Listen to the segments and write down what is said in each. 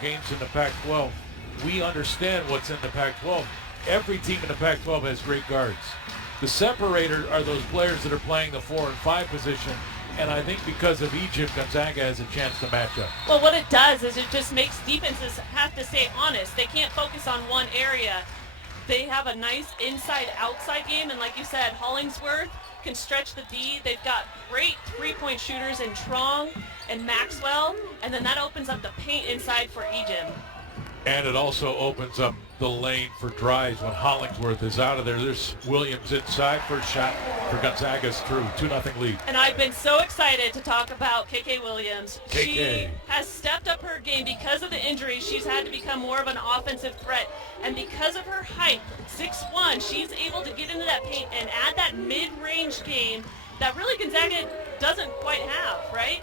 games in the Pac-12. We understand what's in the Pac-12. Every team in the Pac-12 has great guards. The separator are those players that are playing the 4 and 5 position, and I think because of Egypt, Gonzaga has a chance to match up. Well, what it does is it just makes defenses have to stay honest. They can't focus on one area. They have a nice inside-outside game, and like you said, Hollingsworth can stretch the D. They've got great three-point shooters in Truong and Maxwell, and then that opens up the paint inside for Egypt. And it also opens up the lane for drives when Hollingsworth is out of there. There's Williams inside. First shot for Gonzaga's through. 2-0 lead. And I've been so excited to talk about KK Williams. KK. She has stepped up her game because of the injury. She's had to become more of an offensive threat. And because of her height, 6'1", she's able to get into that paint and add that mid-range game that really Gonzaga doesn't quite have, right?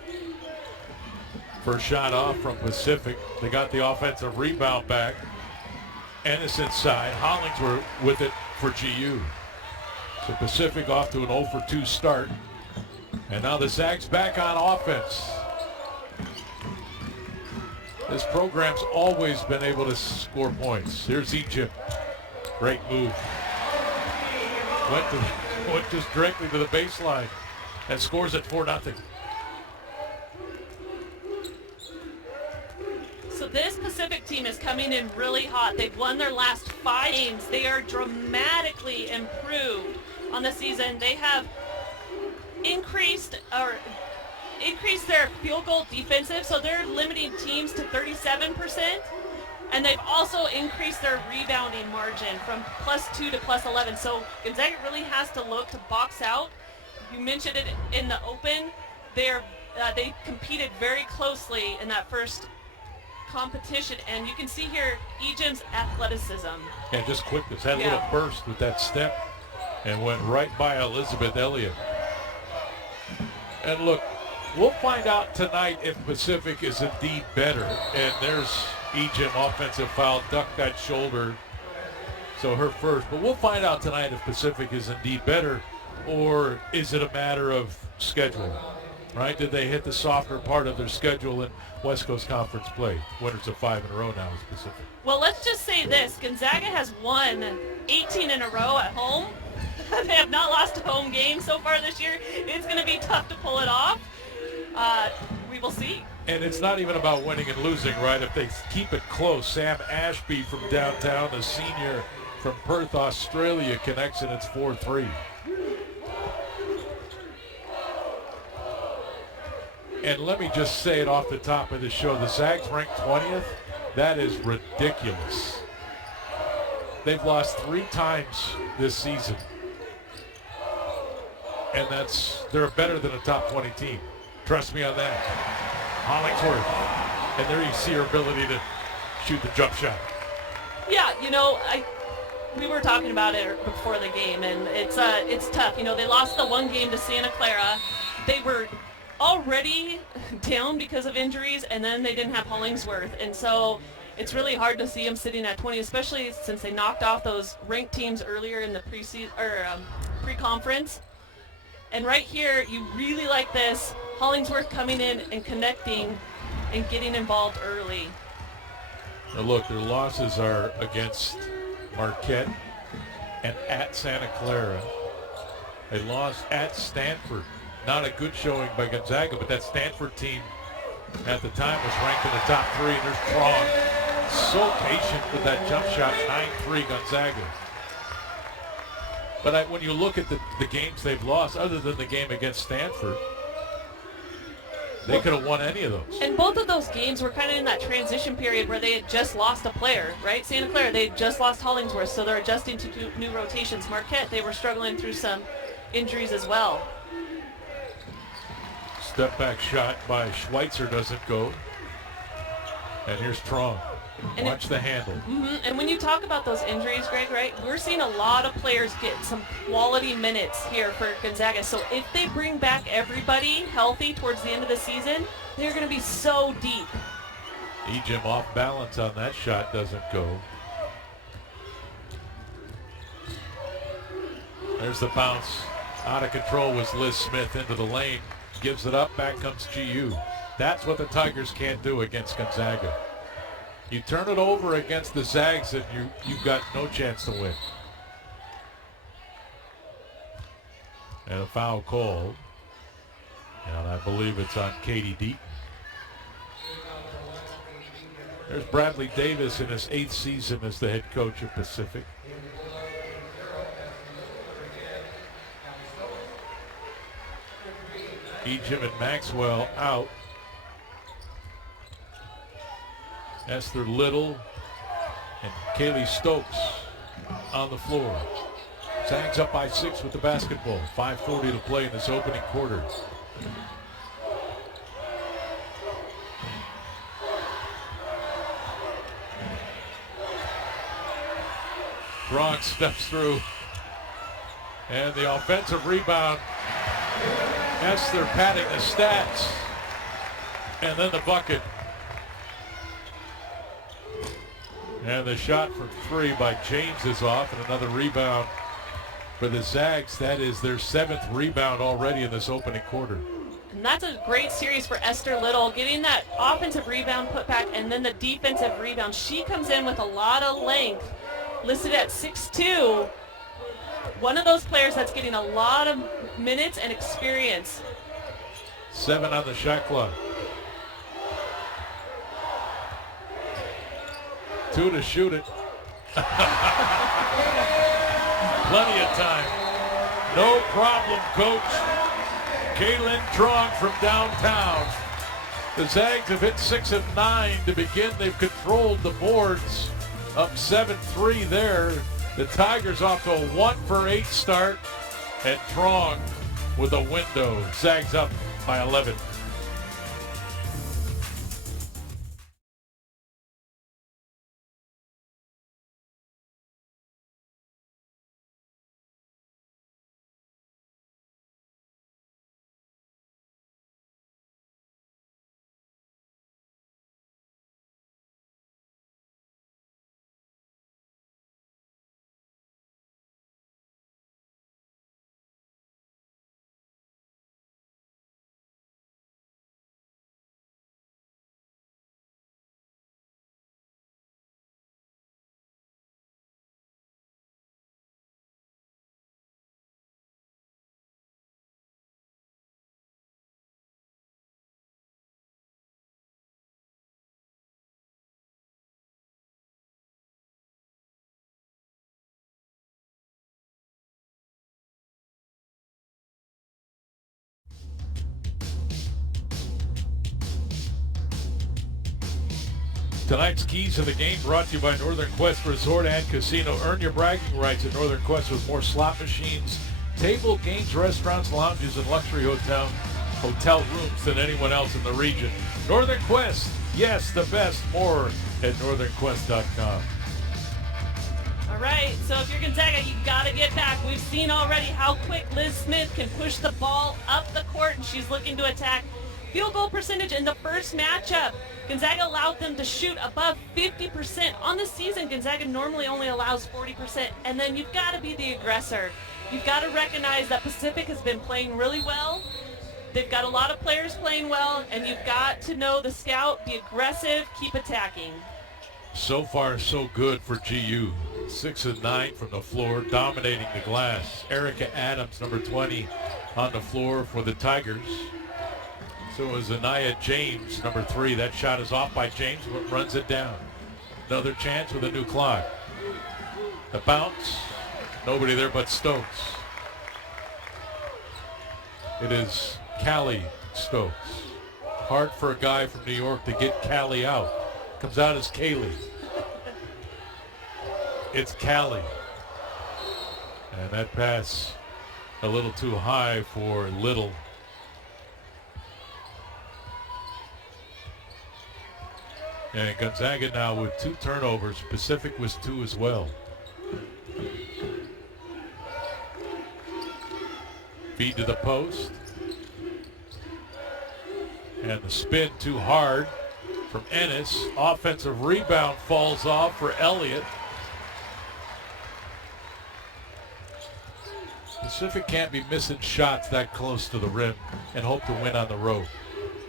First shot off from Pacific. They got the offensive rebound back. Ennis inside. Hollingsworth with it for GU. So Pacific off to an 0 for 2 start. And now the Zags back on offense. This program's always been able to score points. Here's Egypt. Great move. Went just directly to the baseline and scores at 4-0. So this Pacific team is coming in really hot. They've won their last 5 games. They are dramatically improved on the season. They have increased their field goal defensive, so they're limiting teams to 37%. And they've also increased their rebounding margin from +2 to +11. So Gonzaga really has to look to box out. You mentioned it in the open. They competed very closely in that first competition, and you can see here Egypt's athleticism. Yeah, just quickness. Had a little burst with that step and went right by Elizabeth Elliott. And look, we'll find out tonight if Pacific is indeed better. And there's Egypt offensive foul, ducked that shoulder. So her first. But we'll find out tonight if Pacific is indeed better, or is it a matter of schedule? Right? Did they hit the softer part of their schedule in West Coast Conference play? Winners of 5 in a row now is Pacific. Well, let's just say this. Gonzaga has won 18 in a row at home. They have not lost a home game so far this year. It's going to be tough to pull it off. We will see. And it's not even about winning and losing, right? If they keep it close, Sam Ashby from downtown, the senior from Perth, Australia, connects, and it's 4-3. And let me just say it off the top of the show. The Zags ranked 20th. That is ridiculous. They've lost 3 times this season. And they're better than a top 20 team. Trust me on that. Hollingsworth. And there you see her ability to shoot the jump shot. Yeah, we were talking about it before the game, and it's tough. They lost the 1 game to Santa Clara. They were already down because of injuries, and then they didn't have Hollingsworth, and so it's really hard to see them sitting at 20, especially since they knocked off those ranked teams earlier in the pre-conference. And right here, you really like this, Hollingsworth coming in and connecting and getting involved early. Now look, their losses are against Marquette and at Santa Clara. They lost at Stanford. Not a good showing by Gonzaga, but that Stanford team at the time was ranked in the top 3. And there's Truong. So patient with that jump shot, 9-3 Gonzaga. But when you look at the games they've lost, other than the game against Stanford, they could have won any of those. And both of those games were kind of in that transition period where they had just lost a player, right? Santa Clara, they had just lost Hollingsworth, so they're adjusting to new rotations. Marquette, they were struggling through some injuries as well. Step back shot by Schweitzer doesn't go. And here's Truong. Watch the handle. And when you talk about those injuries, Greg, right, we're seeing a lot of players get some quality minutes here for Gonzaga. So if they bring back everybody healthy towards the end of the season, they're going to be so deep. Egypt off balance on that shot, doesn't go. There's the bounce. Out of control was Liz Smith into the lane. Gives it up, back comes GU. That's what the Tigers can't do against Gonzaga. You turn it over against the Zags and you've got no chance to win. And a foul called. And I believe it's on Katie Deaton. There's Bradley Davis in his 8th season as the head coach of Pacific. Ejim and Maxwell out. Esther Little and Kaylee Stokes on the floor. Zags up by 6 with the basketball. 5:40 to play in this opening quarter. Truong steps through. And the offensive rebound. Esther padding the stats. And then the bucket. And the shot for 3 by James is off, and another rebound for the Zags. That is their 7th rebound already in this opening quarter. And that's a great series for Esther Little, getting that offensive rebound put back and then the defensive rebound. She comes in with a lot of length, listed at 6'2". One of those players that's getting a lot of minutes and experience. 7 on the shot clock. 2 to shoot it. Plenty of time. No problem, coach. Kaylynne Truong from downtown. The Zags have hit 6 of 9 to begin. They've controlled the boards. Up 7-3 there. The Tigers off to a 1-for-8 start. And Truong with a window. Zags up by 11. Tonight's keys to the game brought to you by Northern Quest Resort and Casino. Earn your bragging rights at Northern Quest with more slot machines, table games, restaurants, lounges, and luxury hotel rooms than anyone else in the region. Northern Quest, yes, the best. More at northernquest.com. All right, so if you're Gonzaga, you got to get back. We've seen already how quick Liz Smith can push the ball up the court, and she's looking to attack. Field goal percentage in the first matchup, Gonzaga allowed them to shoot above 50%. On the season, Gonzaga normally only allows 40%, and then you've got to be the aggressor. You've got to recognize that Pacific has been playing really well. They've got a lot of players playing well, and you've got to know the scout, be aggressive, keep attacking. So far, so good for GU. 6 of 9 from the floor, dominating the glass. Erica Adams, number 20, on the floor for the Tigers. So is Anaya James, number 3. That shot is off by James, but runs it down. Another chance with a new clock. The bounce, nobody there but Stokes. It is Callie Stokes. Hard for a guy from New York to get Callie out. Comes out as Kaylee. It's Callie. And that pass a little too high for Little. And Gonzaga now with 2 turnovers. Pacific was 2 as well. Feed to the post. And the spin too hard from Ennis. Offensive rebound falls off for Elliott. Pacific can't be missing shots that close to the rim and hope to win on the road.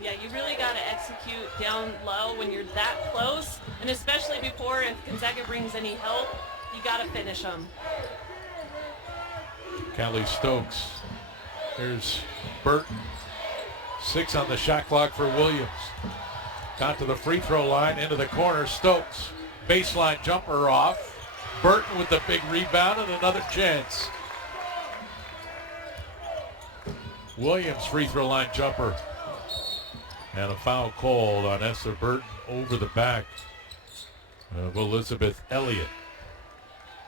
Yeah, you really got to execute execute down low when you're that close, and especially before if Gonzaga brings any help, you got to finish them. Callie Stokes. Here's Burton. 6 on the shot clock for Williams. Got to the free throw line, into the corner. Stokes, baseline jumper off. Burton with the big rebound and another chance. Williams free throw line jumper. And a foul called on Esther Burton over the back of Elizabeth Elliott.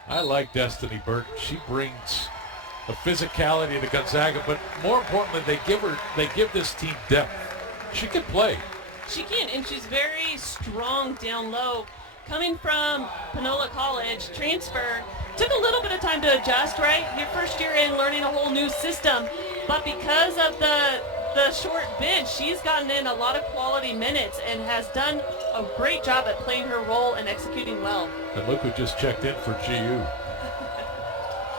I like Destiny Burton. She brings a physicality to Gonzaga, but more importantly, they give this team depth. She can play. She can, and she's very strong down low. Coming from Panola College, transfer, took a little bit of time to adjust, right? Your first year in, learning a whole new system. But because of the short bench, she's gotten in a lot of quality minutes and has done a great job at playing her role and executing well. And look who just checked in for GU.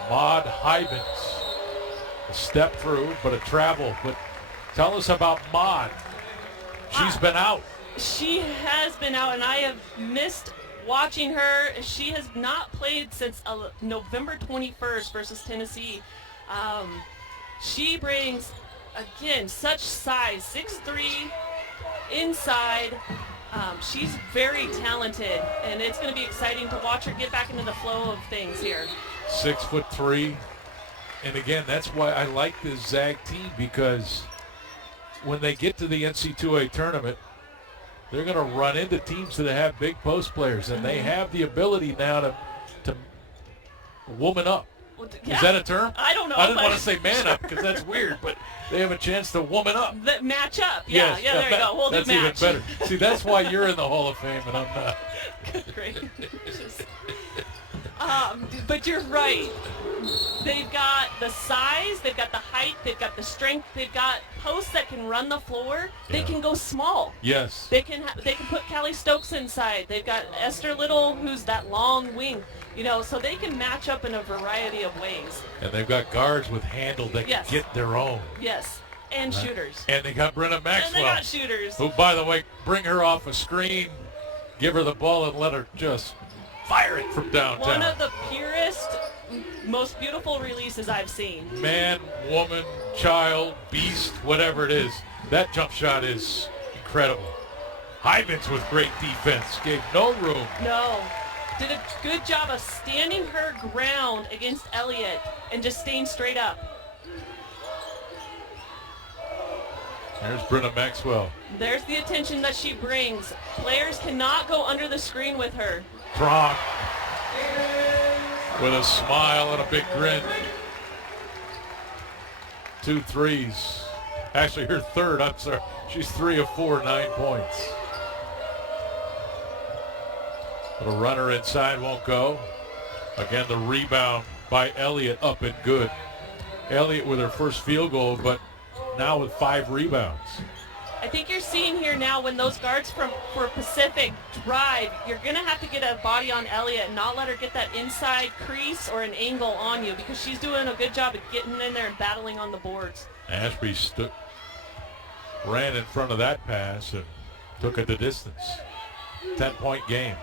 Maud Hybens. A step through, but a travel. But tell us about Maud. She's been out. She has been out, and I have missed watching her. She has not played since November 21st versus Tennessee. She brings, again, such size, 6'3", inside. She's very talented, and it's going to be exciting to watch her get back into the flow of things here. 6'3", and again, that's why I like this Zag team, because when they get to the NC2A tournament, they're going to run into teams that have big post players, and they have the ability now to woman up. Well, yeah. Is that a term? I don't know. I didn't want to say man up because that's weird, but they have a chance to woman up. That match up. Yeah, yes, there you go. We'll that's do match. Even better. See, that's why you're in the Hall of Fame and I'm not. Good gracious. But you're right. They've got the size, they've got the height, they've got the strength, they've got posts that can run the floor. They can go small. Yes. They can put Callie Stokes inside. They've got Esther Little, who's that long wing. So they can match up in a variety of ways. And they've got guards with handle that can get their own. Yes. And shooters. And they got Brynna Maxwell. And they got shooters. Who, by the way, bring her off a screen, give her the ball, and let her just fire it from downtown. One of the purest, most beautiful releases I've seen. Man, woman, child, beast, whatever it is, that jump shot is incredible. Hybens with great defense, gave no room. No. Did a good job of standing her ground against Elliott and just staying straight up. There's Brynna Maxwell. There's the attention that she brings. Players cannot go under the screen with her. Truong with a smile and a big grin. 2 threes. Actually, her third, I'm sorry. She's 3 of 4, 9 points. But a runner inside won't go. Again, the rebound by Elliott up and good. Elliott with her first field goal, but now with 5 rebounds. I think you're seeing here now when those guards for Pacific drive, you're going to have to get a body on Elliott and not let her get that inside crease or an angle on you, because she's doing a good job of getting in there and battling on the boards. Ashby ran in front of that pass and took it the distance. 10-point game.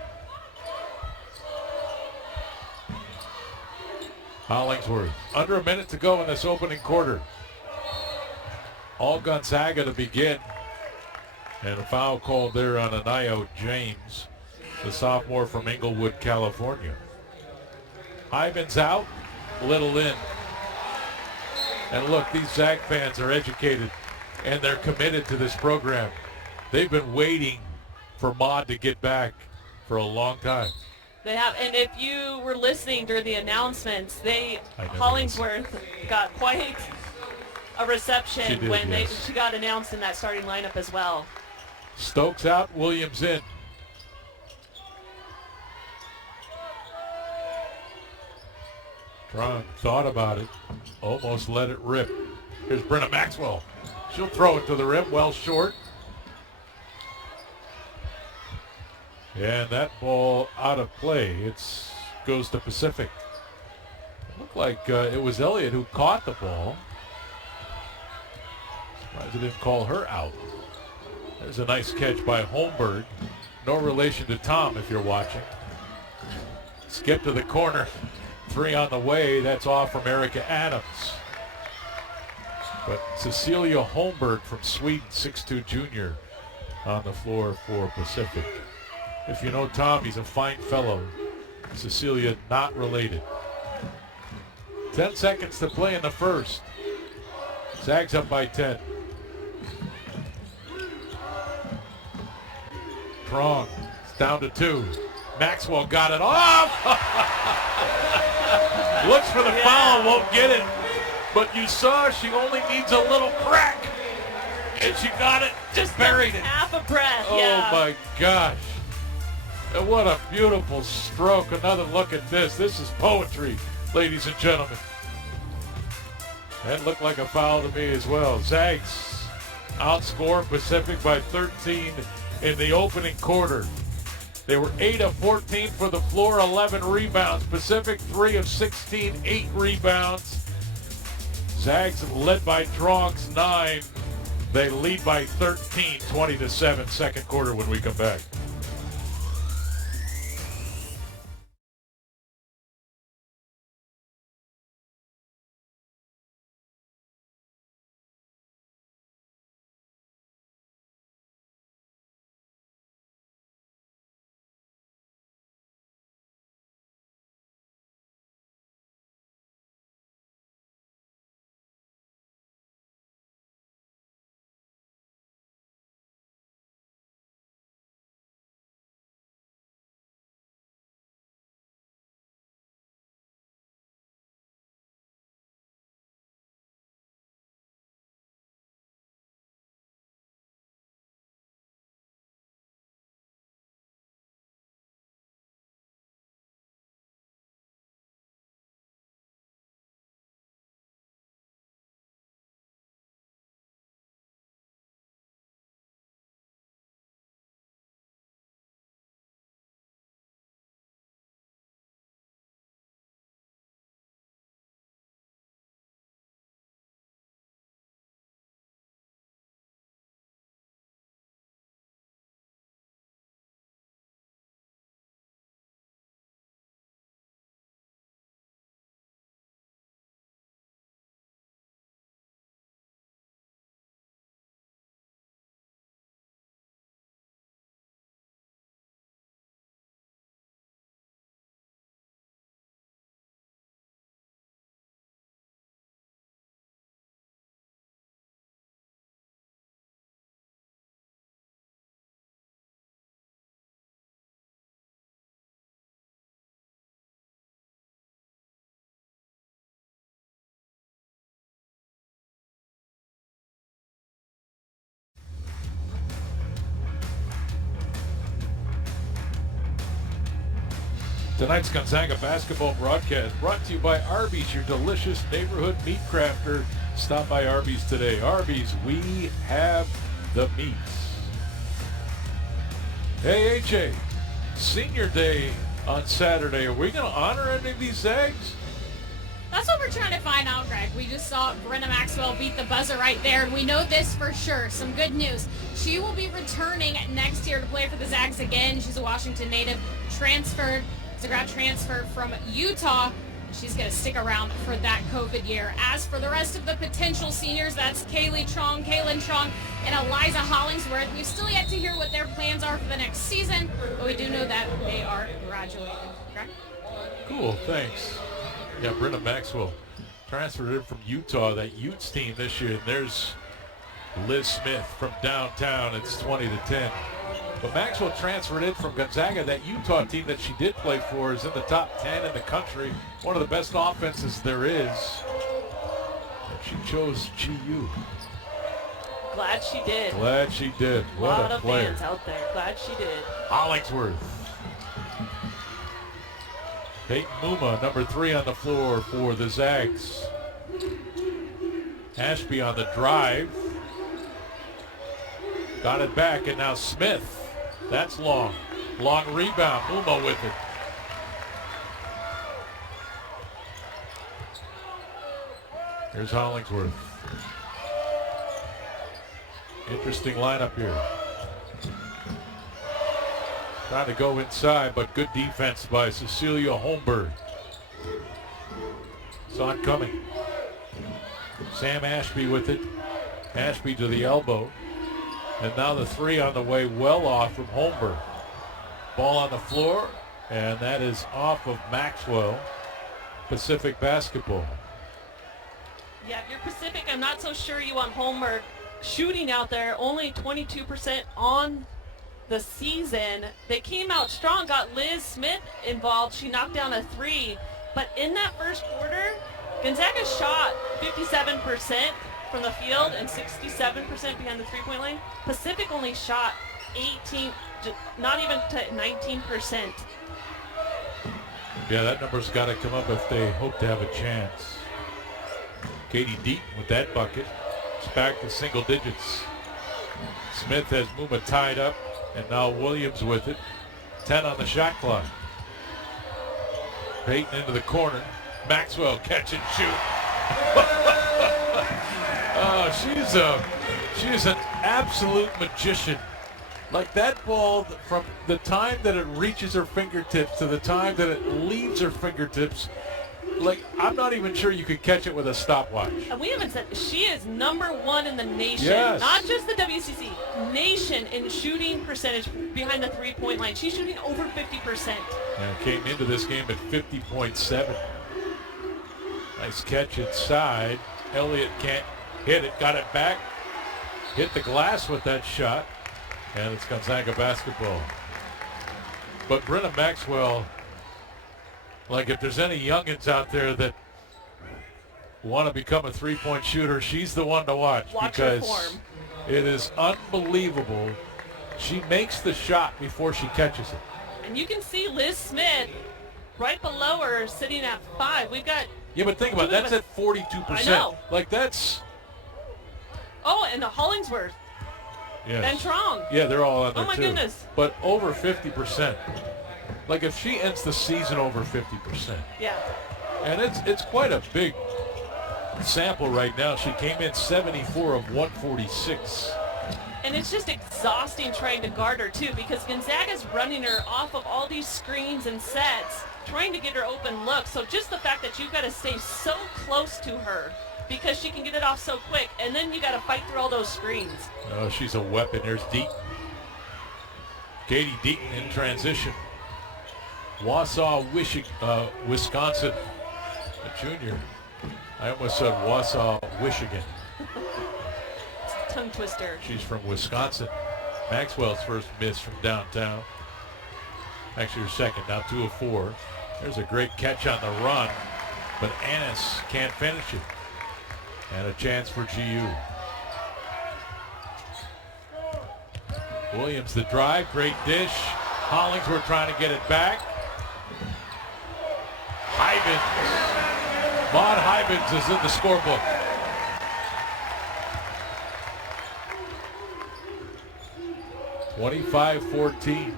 Hollingsworth, under a minute to go in this opening quarter. All Gonzaga to begin. And a foul called there on Anayo James, the sophomore from Inglewood, California. Hybens out, Little in. And look, these Zag fans are educated and they're committed to this program. They've been waiting for Maud to get back for a long time. They have, and if you were listening during the announcements, Hollingsworth got quite a reception when she got announced in that starting lineup as well. Stokes out, Williams in. Truong thought about it, almost let it rip. Here's Brynna Maxwell. She'll throw it to the rim, well short. And that ball out of play. It goes to Pacific. It looked like it was Elliott who caught the ball. Surprised they didn't call her out. There's a nice catch by Holmberg. No relation to Tom if you're watching. Skip to the corner. 3 on the way. That's off from Erica Adams. But Cecilia Holmberg from Sweden, 6'2" junior, on the floor for Pacific. If you know Tom, he's a fine fellow. Cecilia, not related. 10 seconds to play in the first. Zags up by 10. Truong, it's down to 2. Maxwell got it off. Looks for the foul, won't get it. But you saw she only needs a little crack. And she got it, just buried it. Half a breath, Oh my gosh. And what a beautiful stroke. Another look at this. This is poetry, ladies and gentlemen. That looked like a foul to me as well. Zags outscore Pacific by 13 in the opening quarter. They were 8 of 14 for the floor, 11 rebounds. Pacific 3 of 16, 8 rebounds. Zags led by Truong's 9. They lead by 13, 20-7, second quarter when we come back. Tonight's Gonzaga basketball broadcast brought to you by Arby's, your delicious neighborhood meat crafter. Stop by Arby's today. Arby's, we have the meats. Hey, AJ, senior day on Saturday. Are we going to honor any of these Zags? That's what we're trying to find out, Greg. We just saw Brynna Maxwell beat the buzzer right there, and we know this for sure. Some good news. She will be returning next year to play for the Zags again. She's a Washington native, transferred. It's a grad transfer from Utah. She's going to stick around for that COVID year. As for the rest of the potential seniors, that's Kaylynne Truong, and Eliza Hollingsworth. We've still yet to hear what their plans are for the next season, but we do know that they are graduating. Correct? Cool, thanks. Yeah, Brynna Maxwell transferred in from Utah, that Utes team this year. And there's Liz Smith from downtown. It's 20-10. But Maxwell transferred in from Gonzaga. That Utah team that she did play for is in the top 10 in the country. One of the best offenses there is. And she chose GU. Glad she did. Glad she did. What a lot a of player. fans out there. Glad she did. Hollingsworth. Peyton Muma, number 3 on the floor for the Zags. Ashby on the drive. Got it back, and now Smith. That's long. Long rebound. Muma with it. Here's Hollingsworth. Interesting lineup here. Trying to go inside, but good defense by Cecilia Holmberg. It's oncoming. Sam Ashby with it. Ashby to the elbow. And now the three on the way, well off from Holmberg. Ball on the floor, and that is off of Maxwell. Pacific basketball. Yeah, if you're Pacific, I'm not so sure you want Holmberg shooting out there. Only 22% on the season. They came out strong, got Liz Smith involved. She knocked down a three. But in that first quarter, Gonzaga shot 57% from the field and 67% behind the three-point line. Pacific only shot 18, not even to 19%. Yeah, that number's got to come up if they hope to have a chance. Katie Deaton with that bucket. It's back to single digits. Smith has Muma tied up, and now Williams with it. 10 on the shot clock. Payton into the corner. Maxwell catch and shoot. She's an absolute magician. Like that ball, from the time that it reaches her fingertips to the time that it leaves her fingertips, like I'm not even sure you could catch it with a stopwatch. And we haven't said she is #1 in the nation, yes. Not just the WCC nation in shooting percentage behind the three-point line. She's shooting over 50%. And came into this game at 50.7. Nice catch inside. Elliott can't hit it. Got it back. Hit the glass with that shot. And it's Gonzaga basketball. But Brynna Maxwell, like if there's any youngins out there that want to become a three-point shooter, she's the one to watch. Watch her because form. it is unbelievable. She makes the shot before she catches it. And you can see Liz Smith right below her sitting at 5. We've got... Yeah, but think about it. That's at 42%. I know. Like that's... Oh, and the Hollingsworth. Yes. And Truong. Yeah, they're all on there Oh, my too. goodness. But over 50%. Like if she ends the season over 50%. Yeah. And it's quite a big sample right now. She came in 74 of 146. And it's just exhausting trying to guard her, too, because Gonzaga's running her off of all these screens and sets, trying to get her open look. So just the fact that you've got to stay so close to her because she can get it off so quick, and then you got to fight through all those screens. Oh, she's a weapon. There's Deaton. Katie Deaton in transition. Wausau, Wisconsin, a junior. I almost said Wausau, Michigan. Tongue twister. She's from Wisconsin. Maxwell's first miss from downtown. Actually her second, now 2 of 4. There's a great catch on the run, but Annis can't finish it. And a chance for GU. Williams the drive, great dish. Hollingsworth trying to get it back. Hybens. Maud Hybens is in the scorebook. (25-14).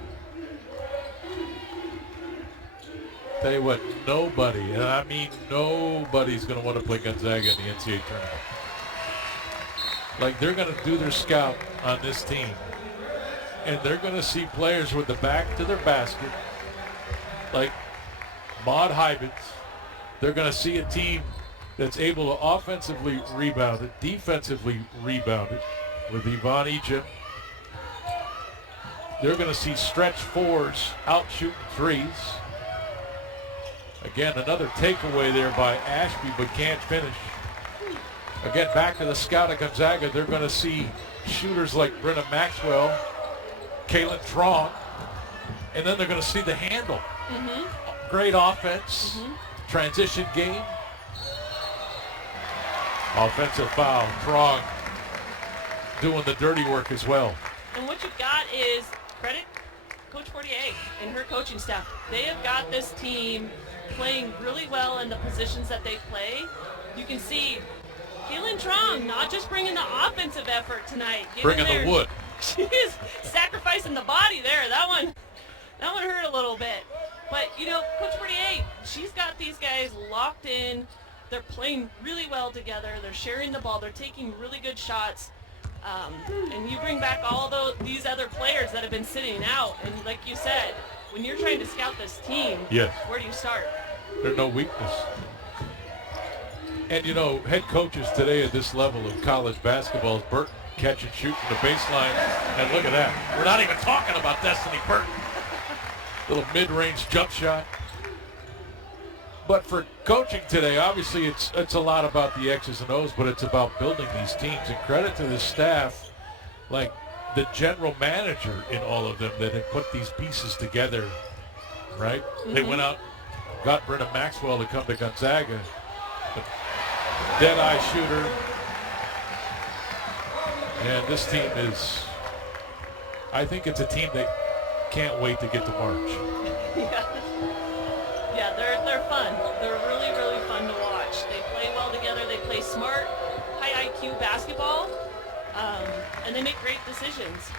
Tell you what, nobody, and I mean nobody's going to want to play Gonzaga in the NCAA tournament. Like, they're going to do their scout on this team, and they're going to see players with the back to their basket, like Maud Hybens. They're going to see a team that's able to offensively rebound it, defensively rebound it with Yvonne Ejim. They're going to see stretch fours out shooting threes. Again, another takeaway there by Ashby, but can't finish. Again, back to the scout of Gonzaga. They're going to see shooters like Brynna Maxwell, Kaylynne Truong, and then they're going to see the handle. Mm-hmm. Great offense, transition game. Offensive foul. Truong doing the dirty work as well. And what you've got is credit Coach Fortier and her coaching staff. They have got this team playing really well in the positions that they play. You can see Kaylynne Truong not just bringing the offensive effort tonight. Bringing the wood. She is sacrificing the body there. That one hurt a little bit. But, you know, Coach Fortier, she's got these guys locked in. They're playing really well together. They're sharing the ball. They're taking really good shots. And you bring back all these other players that have been sitting out. And like you said, when you're trying to scout this team, yes, where do you start? There's no weakness. And, you know, head coaches today at this level of college basketball is Burton catch and shoot from the baseline. And look at that. We're not even talking about Destiny Burton. Little mid-range jump shot. But for coaching today, obviously it's a lot about the X's and O's, but it's about building these teams. And credit to the staff, like the general manager in all of them that have put these pieces together, right? Mm-hmm. They went out, got Brynna Maxwell to come to Gonzaga. Dead-eye shooter. And this team is, I think it's a team that can't wait to get to March. Yeah, they're fun. They're really, really fun to watch. They play well together. They play smart, high IQ basketball, and they make great decisions.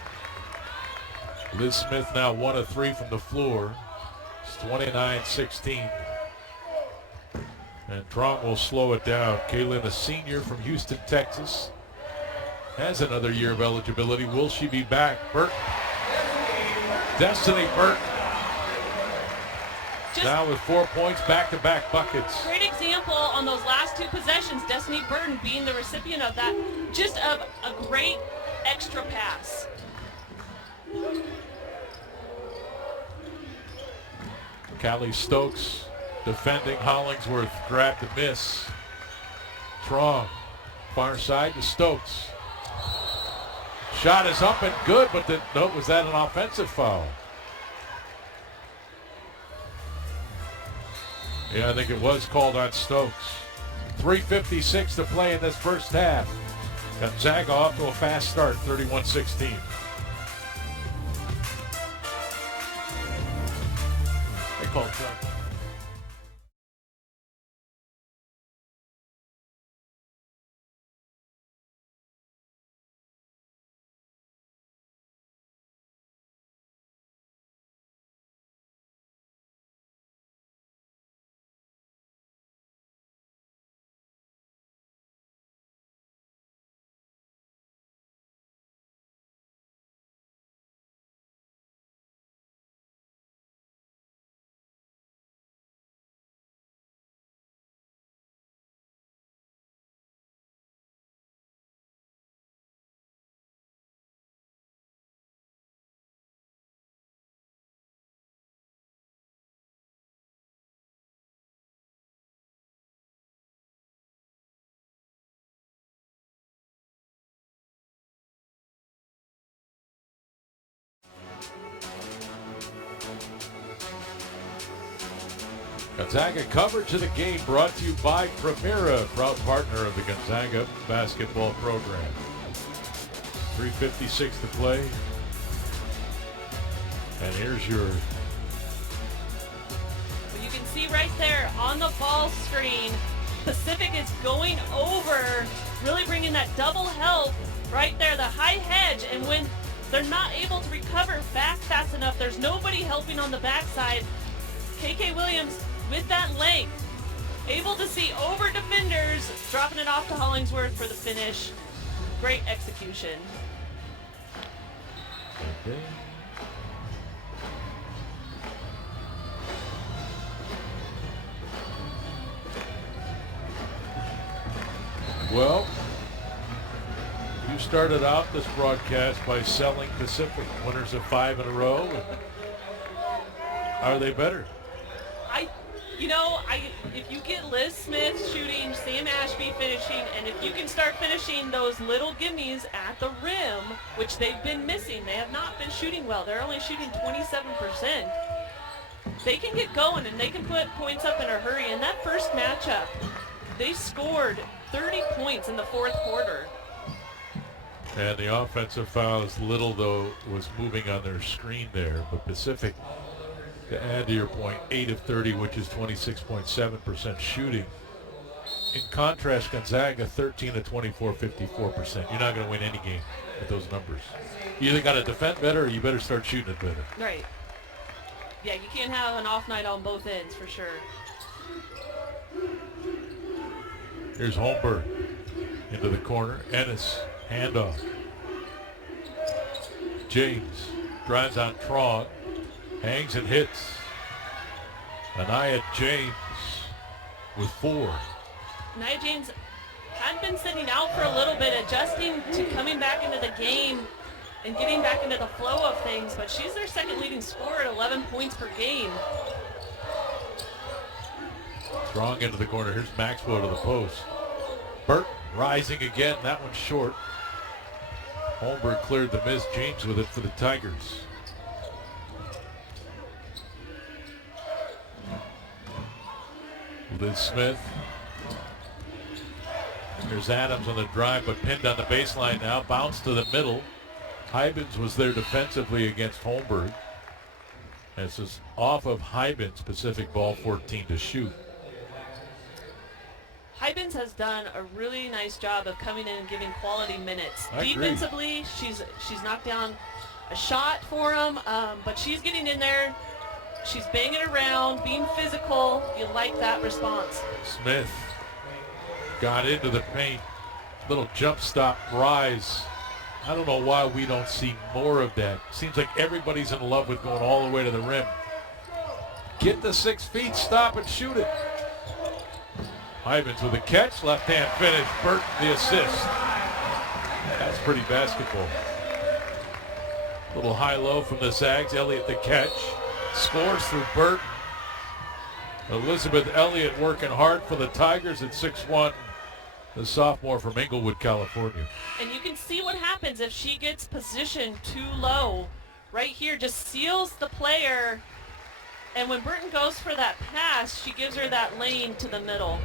Liz Smith now 1 of 3 from the floor. It's 29-16. And Truong will slow it down. Kaylynne, a senior from Houston, Texas, has another year of eligibility. Will she be back? Burton. Destiny Burton. Now with 4 points, back-to-back buckets. Great example on those last 2 possessions. Destiny Burton being the recipient of that. Just of a great extra pass. Callie Stokes defending. Hollingsworth grabbed the miss. Truong, far side to Stokes. Shot is up and good, but was that an offensive foul? Yeah, I think it was called on Stokes. 3:56 to play in this first half. Gonzaga off to a fast start, 31-16. They called Chuck. Gonzaga coverage of the game brought to you by Primera, proud partner of the Gonzaga basketball program. 3:56 to play. And here's your... Well, you can see right there on the ball screen, Pacific is going over, really bringing that double help right there, the high hedge. And when they're not able to recover back fast enough, there's nobody helping on the backside. KK Williams with that length, able to see over defenders, dropping it off to Hollingsworth for the finish. Great execution. Okay. Well, you started out this broadcast by selling Pacific, winners of 5 in a row. Are they better? If you get Liz Smith shooting, Sam Ashby finishing, and if you can start finishing those little gimmies at the rim, which they've been missing, they have not been shooting well. They're only shooting 27%. They can get going and they can put points up in a hurry. In that first matchup, they scored 30 points in the fourth quarter. And the offensive fouls, little though, was moving on their screen there, but Pacific, to add to your point, 8 of 30, which is 26.7% shooting. In contrast, Gonzaga, 13 of 24, 54%. You're not going to win any game with those numbers. You either got to defend better or you better start shooting it better. Right. Yeah, you can't have an off night on both ends for sure. Here's Holmberg into the corner. Ennis, handoff. James drives on Truong, hangs and hits. Anaya James with 4. Nia James had been sitting out for a little bit, adjusting to coming back into the game and getting back into the flow of things, but she's their second leading scorer at 11 points per game. Truong into the corner. Here's Maxwell to the post. Burton rising again. That one's short. Holmberg cleared the miss. James with it for the Tigers. Liz Smith. Here's Adams on the drive, but pinned on the baseline now. Bounce to the middle. Hybens was there defensively against Holmberg. This is off of Hybens. Pacific ball 14 to shoot. Hybens has done a really nice job of coming in and giving quality minutes. I agree. Defensively, she's knocked down a shot for him, but she's getting in there. She's banging around, being physical. You like that response. Smith got into the paint. Little jump stop rise. I don't know why we don't see more of that. Seems like everybody's in love with going all the way to the rim. Get the 6 feet, stop and shoot it. Ivins with a catch, left hand finish. Burton the assist. That's pretty basketball. Little high-low from the Zags. Elliott the catch. Scores through Burton. Elizabeth Elliott working hard for the Tigers at 6'1", the sophomore from Inglewood, California. And you can see what happens if she gets positioned too low. Right here, just seals the player. And when Burton goes for that pass, she gives her that lane to the middle.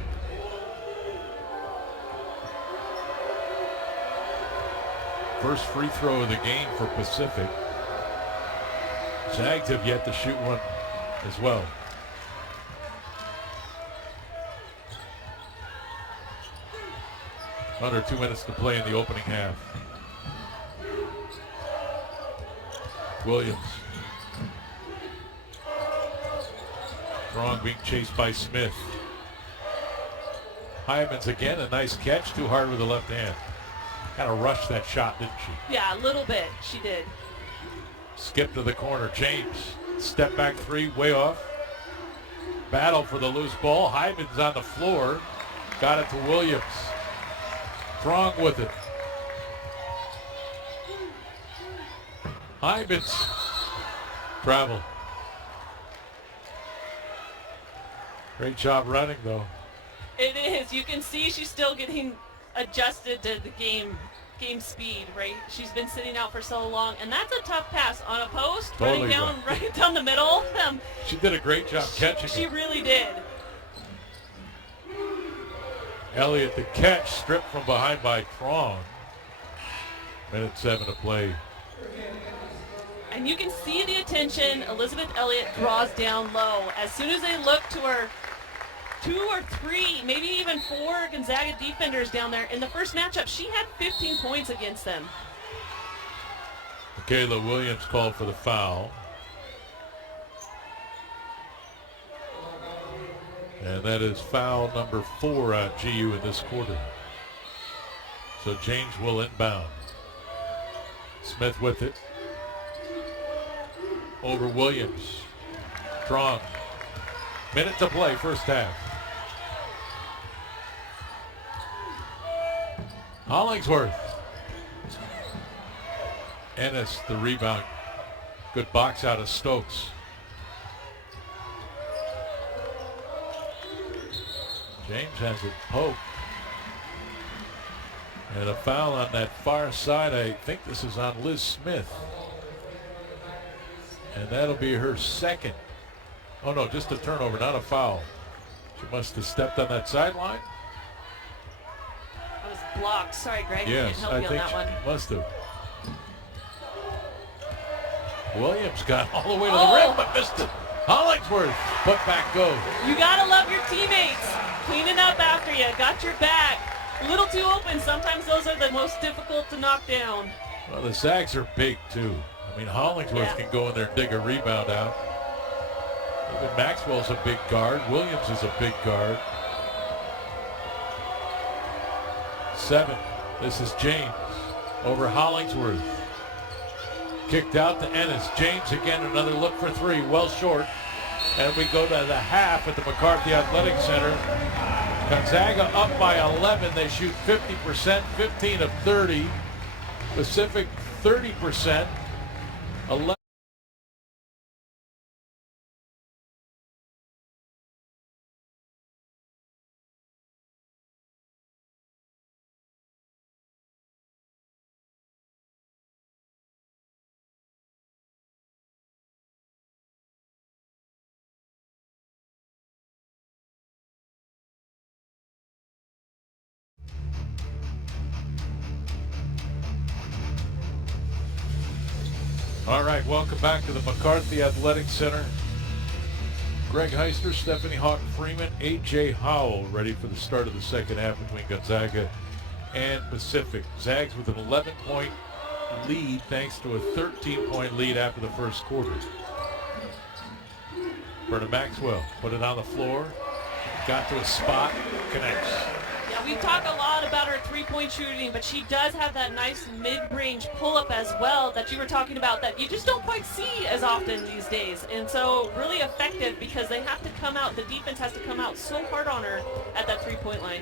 First free throw of the game for Pacific. Zags have yet to shoot one as well. Under 2 minutes to play in the opening half. Williams. Truong being chased by Smith. Hyman's again, a nice catch, too hard with the left hand. Kind of rushed that shot, didn't she? Yeah, a little bit, she did. Skip to the corner, James. Step back 3, way off. Battle for the loose ball. Hyman's on the floor. Got it to Williams. Truong with it. Hyman's travel. Great job running, though. It is. You can see she's still getting adjusted to the game speed, right? She's been sitting out for so long, and that's a tough pass on a post, Totally running down right down the middle. She did a great job catching She it. really did. Elliott the catch, stripped from behind by Truong. Minute 7 to play. And you can see the attention Elizabeth Elliott draws down low. As soon as they look to her 2 or 3, maybe even 4 Gonzaga defenders down there. In the first matchup, she had 15 points against them. Michaela Williams called for the foul. And that is foul number 4 on GU in this quarter. So James will inbound. Smith with it. Over Williams. Truong. Minute to play, first half. Hollingsworth. Ennis the rebound. Good box out of Stokes. James has it poked. And a foul on that far side. I think this is on Liz Smith. And that'll be her second. Oh no, just a turnover, not a foul. She must have stepped on that sideline. That was blocked. Sorry, Greg. Yes, I I can't help think you on that one. she must have. Williams got all the way to the rim, but missed it. Hollingsworth, put back goes. You gotta love your teammates. Cleaning up after you. Got your back. A little too open. Sometimes those are the most difficult to knock down. Well, the Zags are big too. I mean, Hollingsworth can go in there and dig a rebound out. Even Maxwell's a big guard. Williams is a big guard. 7. This is James over Hollingsworth. Kicked out to Ennis. James again, another look for three, well short. And we go to the half at the McCarthy Athletic Center. Gonzaga up by 11. They shoot 50%, 15 of 30. Pacific 30%, 11. All right, welcome back to the McCarthy Athletic Center. Greg Heister, Stephanie Houghton-Freeman, A.J. Howell ready for the start of the second half between Gonzaga and Pacific. Zags with an 11-point lead thanks to a 13-point lead after the first quarter. Brynna Maxwell put it on the floor, got to a spot, connects. Yeah, we talk a lot about her three-point shooting, but she does have that nice mid-range pull-up as well that you were talking about that you just don't quite see as often these days. And so really effective because they have to come out, the defense has to come out so hard on her at that three-point line.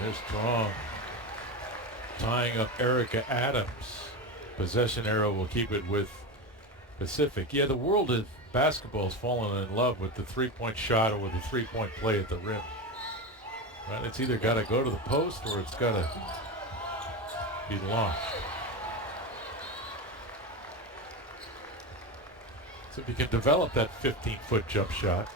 There's Truong tying up Erica Adams. Possession arrow will keep it with Pacific. Yeah, the world of basketball has fallen in love with the three-point shot or with the three-point play at the rim. Right, it's either got to go to the post or it's got to be launched. So if you can develop that 15-foot jump shot,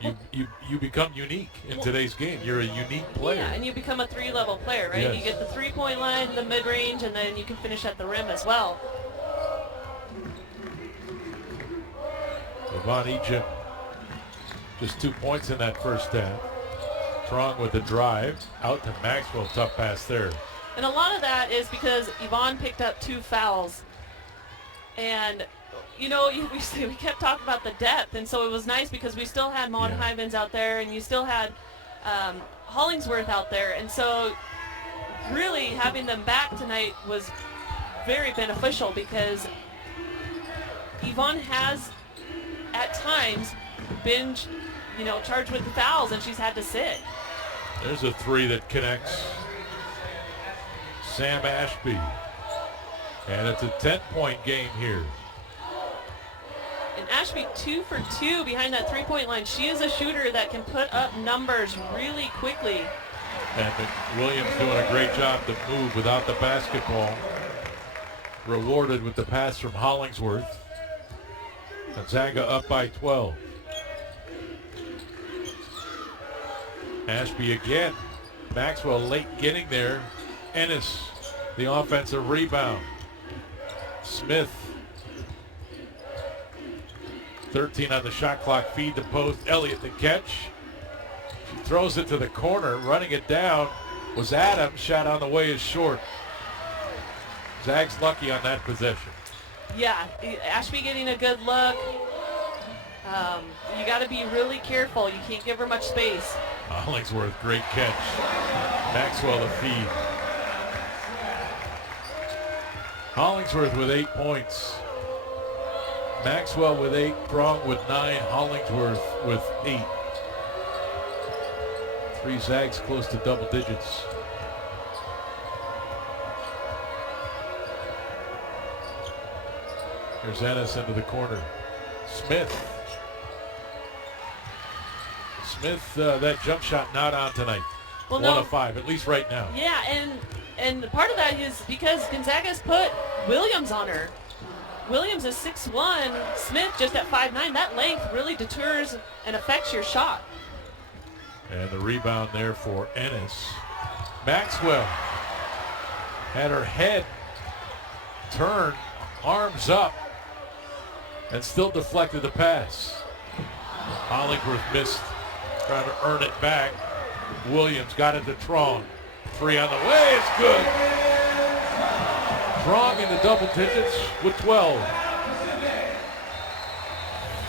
you become unique in today's game. You're a unique player. Yeah, and you become a three-level player, right? Yes. You get the three-point line, the mid-range, and then you can finish at the rim as well. Yvonne Egypt, just 2 points in that first half. Truong with the drive, out to Maxwell, tough pass there. And a lot of that is because Yvonne picked up 2 fouls. And, you know, we kept talking about the depth, and so it was nice because we still had Maud Hyvens out there, and you still had Hollingsworth out there. And so really having them back tonight was very beneficial because Yvonne has, at times, been, charged with the fouls, and she's had to sit. There's a three that connects. Sam Ashby. And it's a 10-point game here. And Ashby 2 for 2 behind that three-point line. She is a shooter that can put up numbers really quickly. And Williams doing a great job to move without the basketball. Rewarded with the pass from Hollingsworth. Gonzaga up by 12. Ashby again. Maxwell late getting there. Ennis, the offensive rebound. Smith. 13 on the shot clock. Feed to post. Elliott the catch. She throws it to the corner. Running it down was Adams. Shot on the way is short. Zags lucky on that possession. Yeah, Ashby getting a good look. You got to be really careful. You can't give her much space. Hollingsworth, great catch. Maxwell the feed. Hollingsworth with 8 points. Maxwell with 8, Truong with 9, Hollingsworth with 8. 3 Zags close to double digits. Here's Ennis into the corner. Smith. That jump shot not on tonight. Well, 1 of 5, at least right now. Yeah, and part of that is because Gonzaga's put Williams on her. Williams is 6'1", Smith just at 5'9". That length really deters and affects your shot. And the rebound there for Ennis. Maxwell had her head turned, arms up, and still deflected the pass. Hollingsworth missed, trying to earn it back. Williams got it to Truong. 3 on the way, it's good. Truong in the double digits with 12.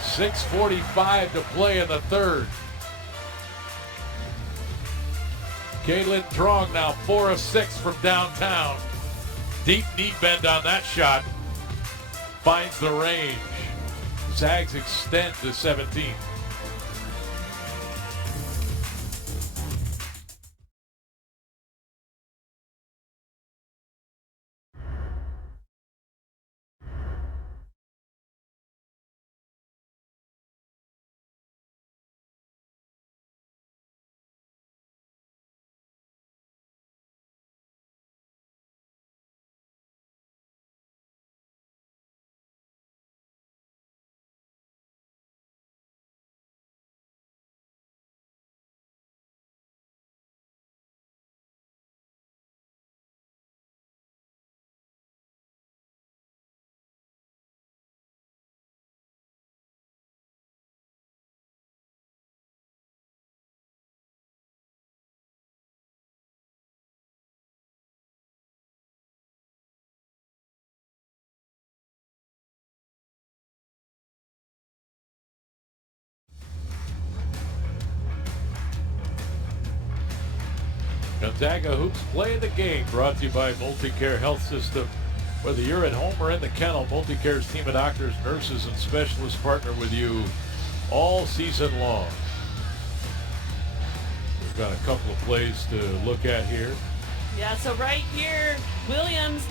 6:45 to play in the third. Kaylynne Truong now 4 of 6 from downtown. Deep knee bend on that shot. Finds the range. Zags extend to 17. Gonzaga Hoops Play the Game, brought to you by Multicare Health System. Whether you're at home or in the kennel, Multicare's team of doctors, nurses, and specialists partner with you all season long. We've got a couple of plays to look at here. Yeah, so right here, Williams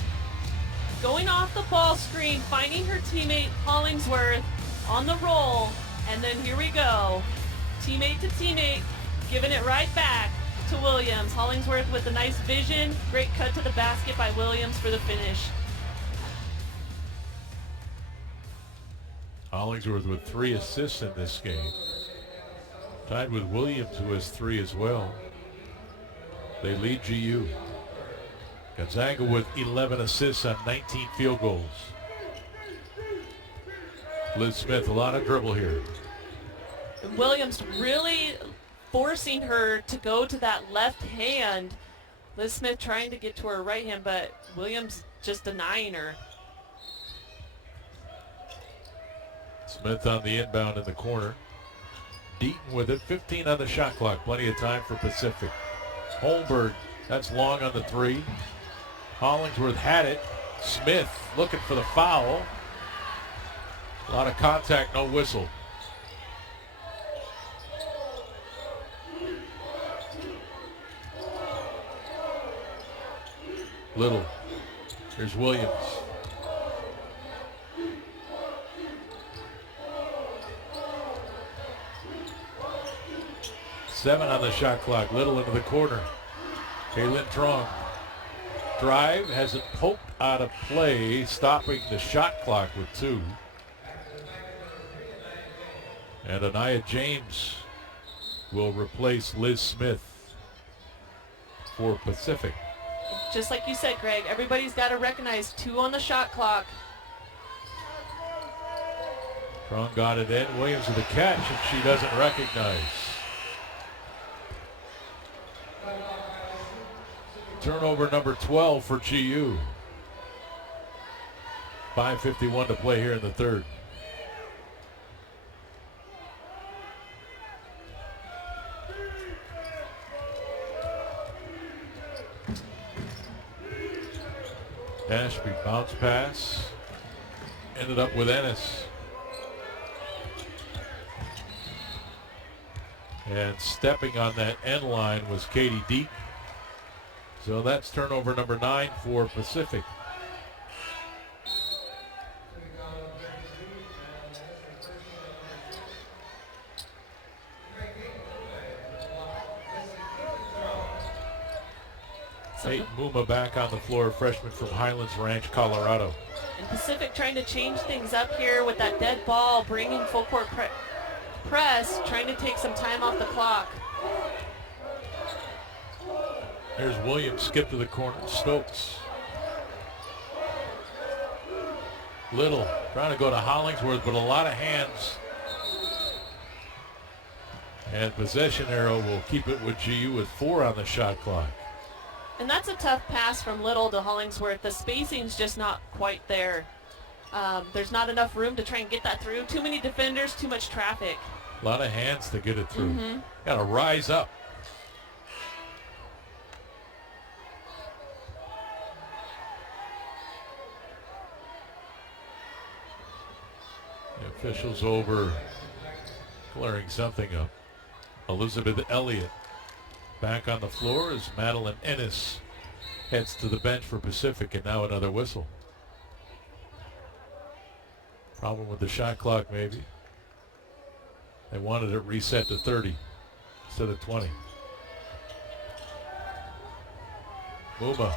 going off the ball screen, finding her teammate Hollingsworth on the roll, and then here we go. Teammate to teammate, giving it right back to Williams. Hollingsworth with a nice vision. Great cut to the basket by Williams for the finish. Hollingsworth with 3 assists in this game. Tied with Williams, who has 3 as well. They lead GU. Gonzaga with 11 assists on 19 field goals. Liz Smith, a lot of dribble here. Williams really forcing her to go to that left hand. Liz Smith trying to get to her right hand, but Williams just denying her. Smith on the inbound in the corner. Deaton with it, 15 on the shot clock. Plenty of time for Pacific. Holmberg, that's long on the 3. Hollingsworth had it. Smith looking for the foul. A lot of contact, no whistle. Little. Here's Williams. Seven on the shot clock. Little into the corner. Kaylynne Truong. Drive has it poked out of play, stopping the shot clock with 2. And Anaya James will replace Liz Smith for Pacific. Just like you said, Greg, everybody's got to recognize 2 on the shot clock. Truong got it in. Williams with a catch, and she doesn't recognize. Turnover number 12 for GU. 5:51 to play here in the third. Ashby bounce pass. Ended up with Ennis. And stepping on that end line was Katie Deaton. So that's turnover number 9 for Pacific. Peyton Muma back on the floor, freshman from Highlands Ranch, Colorado. And Pacific trying to change things up here with that dead ball, bringing full court press, trying to take some time off the clock. There's Williams, skip to the corner. Stokes. Little trying to go to Hollingsworth, but a lot of hands. And possession arrow will keep it with GU with 4 on the shot clock. And that's a tough pass from Little to Hollingsworth. The spacing's just not quite there. There's not enough room to try and get that through. Too many defenders, too much traffic. A lot of hands to get it through. Got to rise up. Officials over, clearing something up. Elizabeth Elliott back on the floor as Madeline Ennis heads to the bench for Pacific, and now another whistle. Problem with the shot clock, maybe. They wanted it reset to 30 instead of 20. Muma.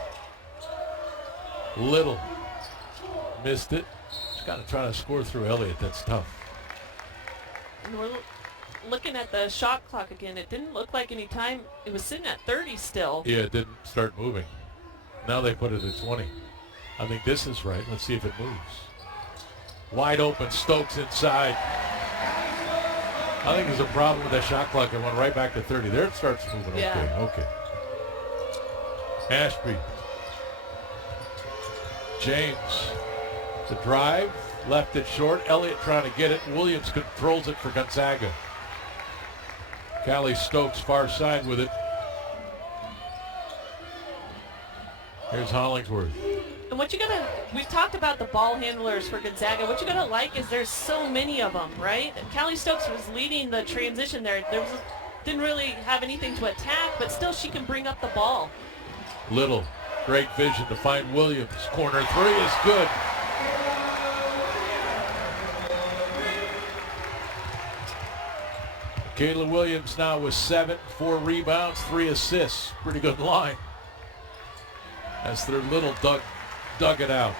Little. Missed it. She's got to try to score through Elliott. That's tough. And we're looking at the shot clock again. It didn't look like any time. It was sitting at 30 still. Yeah, it didn't start moving. Now they put it at 20. I think this is right. Let's see if it moves. Wide open, Stokes inside. I think there's a problem with that shot clock. It went right back to 30. There it starts moving. Yeah. Okay. Ashby. James. The drive. Left it short. Elliott trying to get it. Williams controls it for Gonzaga. Callie Stokes far side with it. Here's Hollingsworth. And what you gotta, we've talked about the ball handlers for Gonzaga. What you gotta like is there's so many of them, right? Callie Stokes was leading the transition there. Didn't really have anything to attack, but still she can bring up the ball. Little, great vision to find Williams. Corner three is good. Kayla Williams now with 7, 4 rebounds, 3 assists. Pretty good line. As their Little dug it out.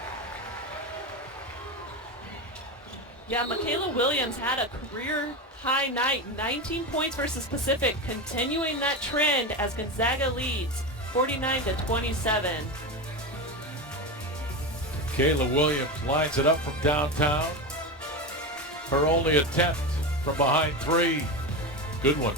Yeah, Michaela Williams had a career high night, 19 points versus Pacific, continuing that trend as Gonzaga leads 49-27. Kayla Williams lines it up from downtown. Her only attempt from behind 3. Good one.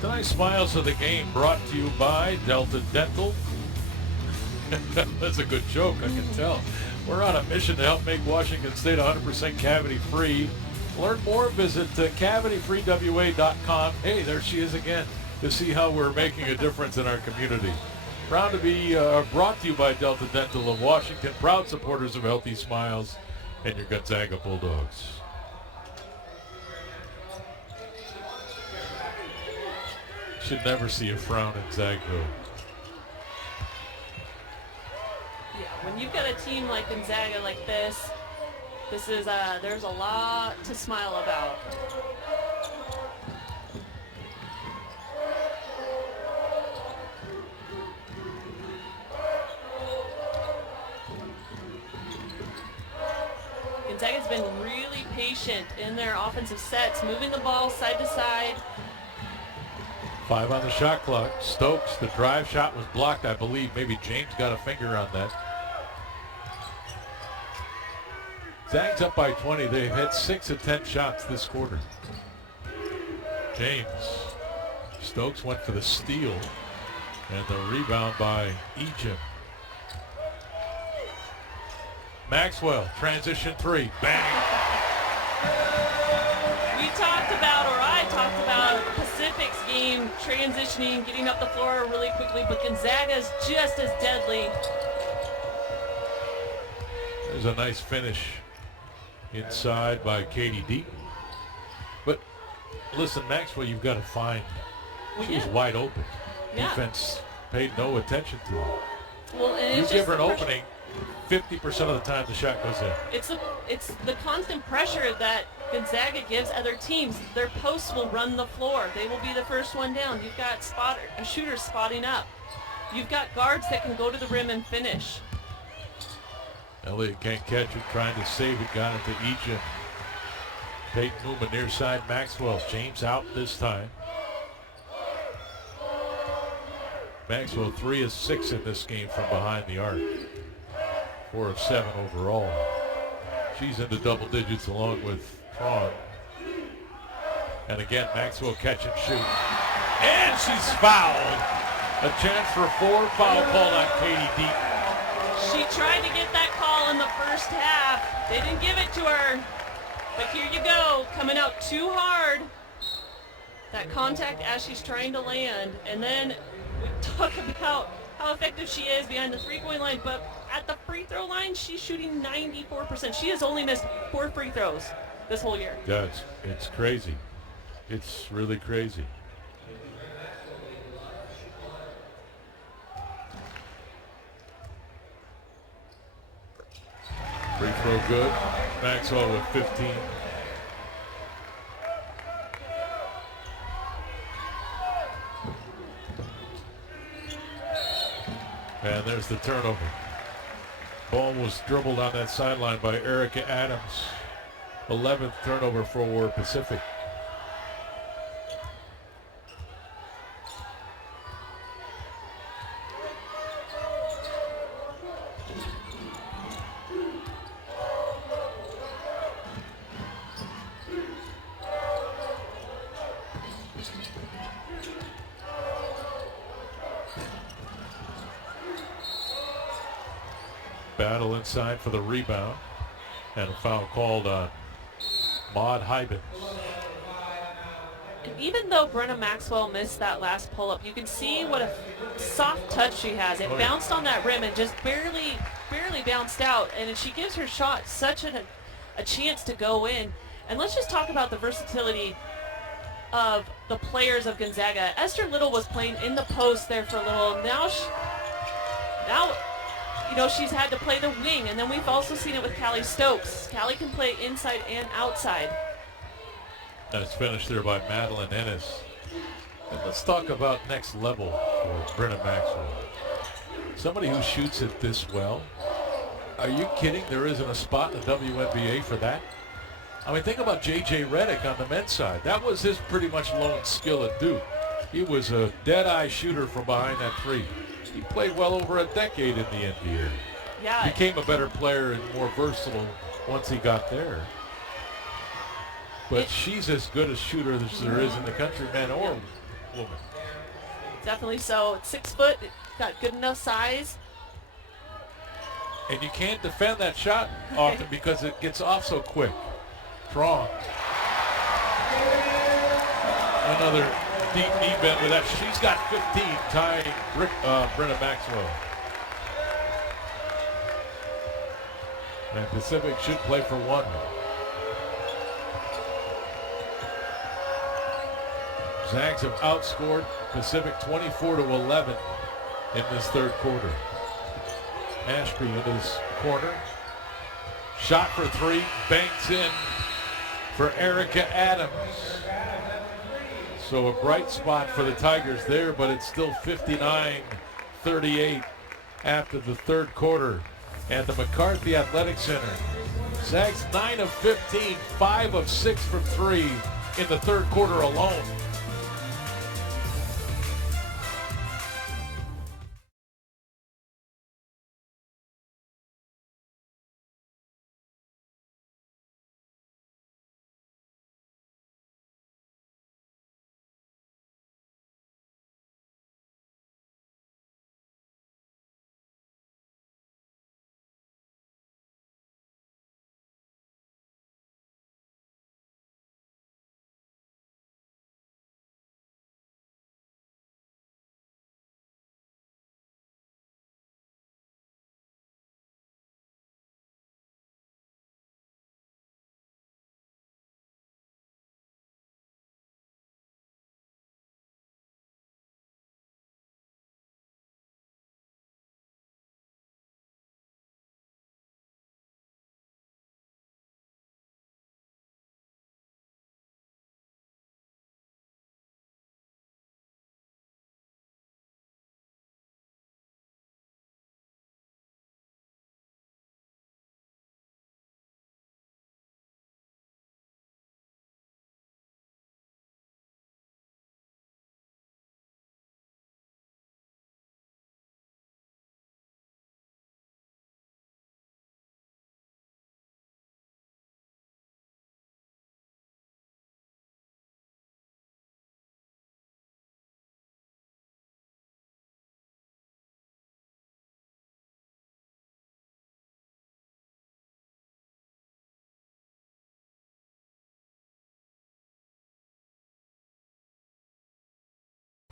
Tonight's Smiles of the Game brought to you by Delta Dental. That's a good joke, I can tell. We're on a mission to help make Washington State 100% cavity-free. Learn more, visit cavityfreewa.com. Hey, there she is again, to see how we're making a difference in our community. Proud to be brought to you by Delta Dental of Washington, proud supporters of Healthy Smiles and your Gonzaga Bulldogs. Should never see a frown in Zagville. Yeah, when you've got a team like Gonzaga like this is there's a lot to smile about. Gonzaga's been really patient in their offensive sets, moving the ball side to side. 5 on the shot clock. Stokes, the drive shot was blocked, I believe. Maybe James got a finger on that. Zags up by 20. They've hit 6 of 10 shots this quarter. James. Stokes went for the steal. And the rebound by Egypt. Maxwell, transition 3. Bang! We talked about, or I talked about, Pacific's game transitioning, getting up the floor really quickly, but Gonzaga's just as deadly. There's a nice finish inside by Katie Deaton. But listen, Maxwell, you've got to find. She was wide open. Yeah. Defense paid no attention to her. Well, and You it's give just her an the opening, 50% of the time the shot goes in. It's the constant pressure that Gonzaga gives other teams. Their posts will run the floor. They will be the first one down. You've got shooters spotting up. You've got guards that can go to the rim and finish. Elliott can't catch it, trying to save it, got it to Egypt. Peyton movement near side, Maxwell. James out this time. Maxwell 3 of 6 in this game from behind the arc. 4 of 7 overall. She's into double digits along with Truong. And again, Maxwell catch and shoot. And she's fouled. A chance for 4, foul called on Katie Deaton. She tried to get that call in the first half. They didn't give it to her. But here you go, coming out too hard. That contact as she's trying to land. And then we talk about how effective she is behind the three-point line, but at the free throw line, she's shooting 94%. She has only missed 4 free throws this whole year. Yeah, it's crazy. It's really crazy. Free throw good. Maxwell with 15. And there's the turnover. Ball was dribbled on that sideline by Erica Adams. 11th turnover for Pacific. Battle inside for the rebound. And a foul called on Maud Hybens. And even though Brynna Maxwell missed that last pull-up, you can see what a soft touch she has. It bounced on that rim and just barely bounced out. And she gives her shot such a chance to go in. And let's just talk about the versatility of the players of Gonzaga. Esther Little was playing in the post there for a little. Now you know, she's had to play the wing, and then we've also seen it with Callie Stokes. Callie can play inside and outside. That's finished there by Madeline Ennis. And let's talk about next level for Brynna Maxwell. Somebody who shoots it this well. Are you kidding? There isn't a spot in the WNBA for that? I mean, think about J.J. Redick on the men's side. That was his pretty much lone skill at Duke. He was a dead-eye shooter from behind that three. He played well over a decade in the NBA. Yeah. Became a better player and more versatile once he got there. But she's as good a shooter as there is in the country, man or woman. Definitely so. It's 6 foot, got good enough size. And you can't defend that shot often because it gets off so quick. Truong. Another deep knee bend with that. She's got 15, tying Brynna Maxwell. And Pacific should play for 1. Zags have outscored Pacific 24-11 in this third quarter. Ashby in his corner. Shot for 3, banks in for Erica Adams. So a bright spot for the Tigers there, but it's still 59-38 after the third quarter. And the McCarthy Athletic Center Zags 9 of 15, 5 of 6 from 3 in the third quarter alone.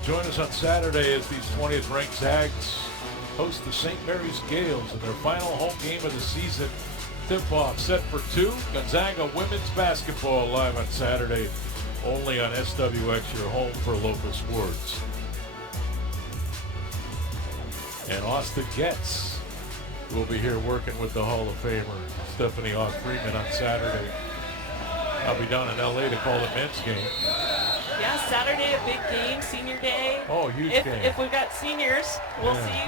Join us on Saturday as these 20th ranked Zags host the St. Mary's Gales in their final home game of the season. Tip-off set for 2. Gonzaga women's basketball live on Saturday, only on SWX, your home for local sports. And Austin Getz will be here working with the Hall of Famer Stephanie Hawk-Freeman on Saturday. I'll be down in LA to call the men's game. Yeah, Saturday, a big game, senior day. Oh, huge game. If we've got seniors, we'll see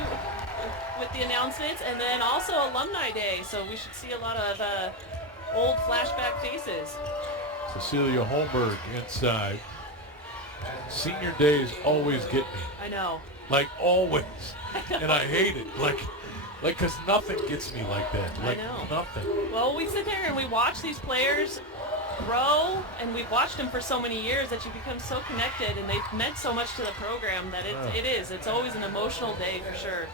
with the announcements, and then also Alumni Day, so we should see a lot of old flashback faces. Cecilia Holmberg inside. Senior days always get me. I know. Like always. And I hate it. Like, because nothing gets me like that. Like, I know. Nothing. Well, we sit there and we watch these players grow, and we've watched them for so many years that you become so connected, and they've meant so much to the program that it's always an emotional day for sure.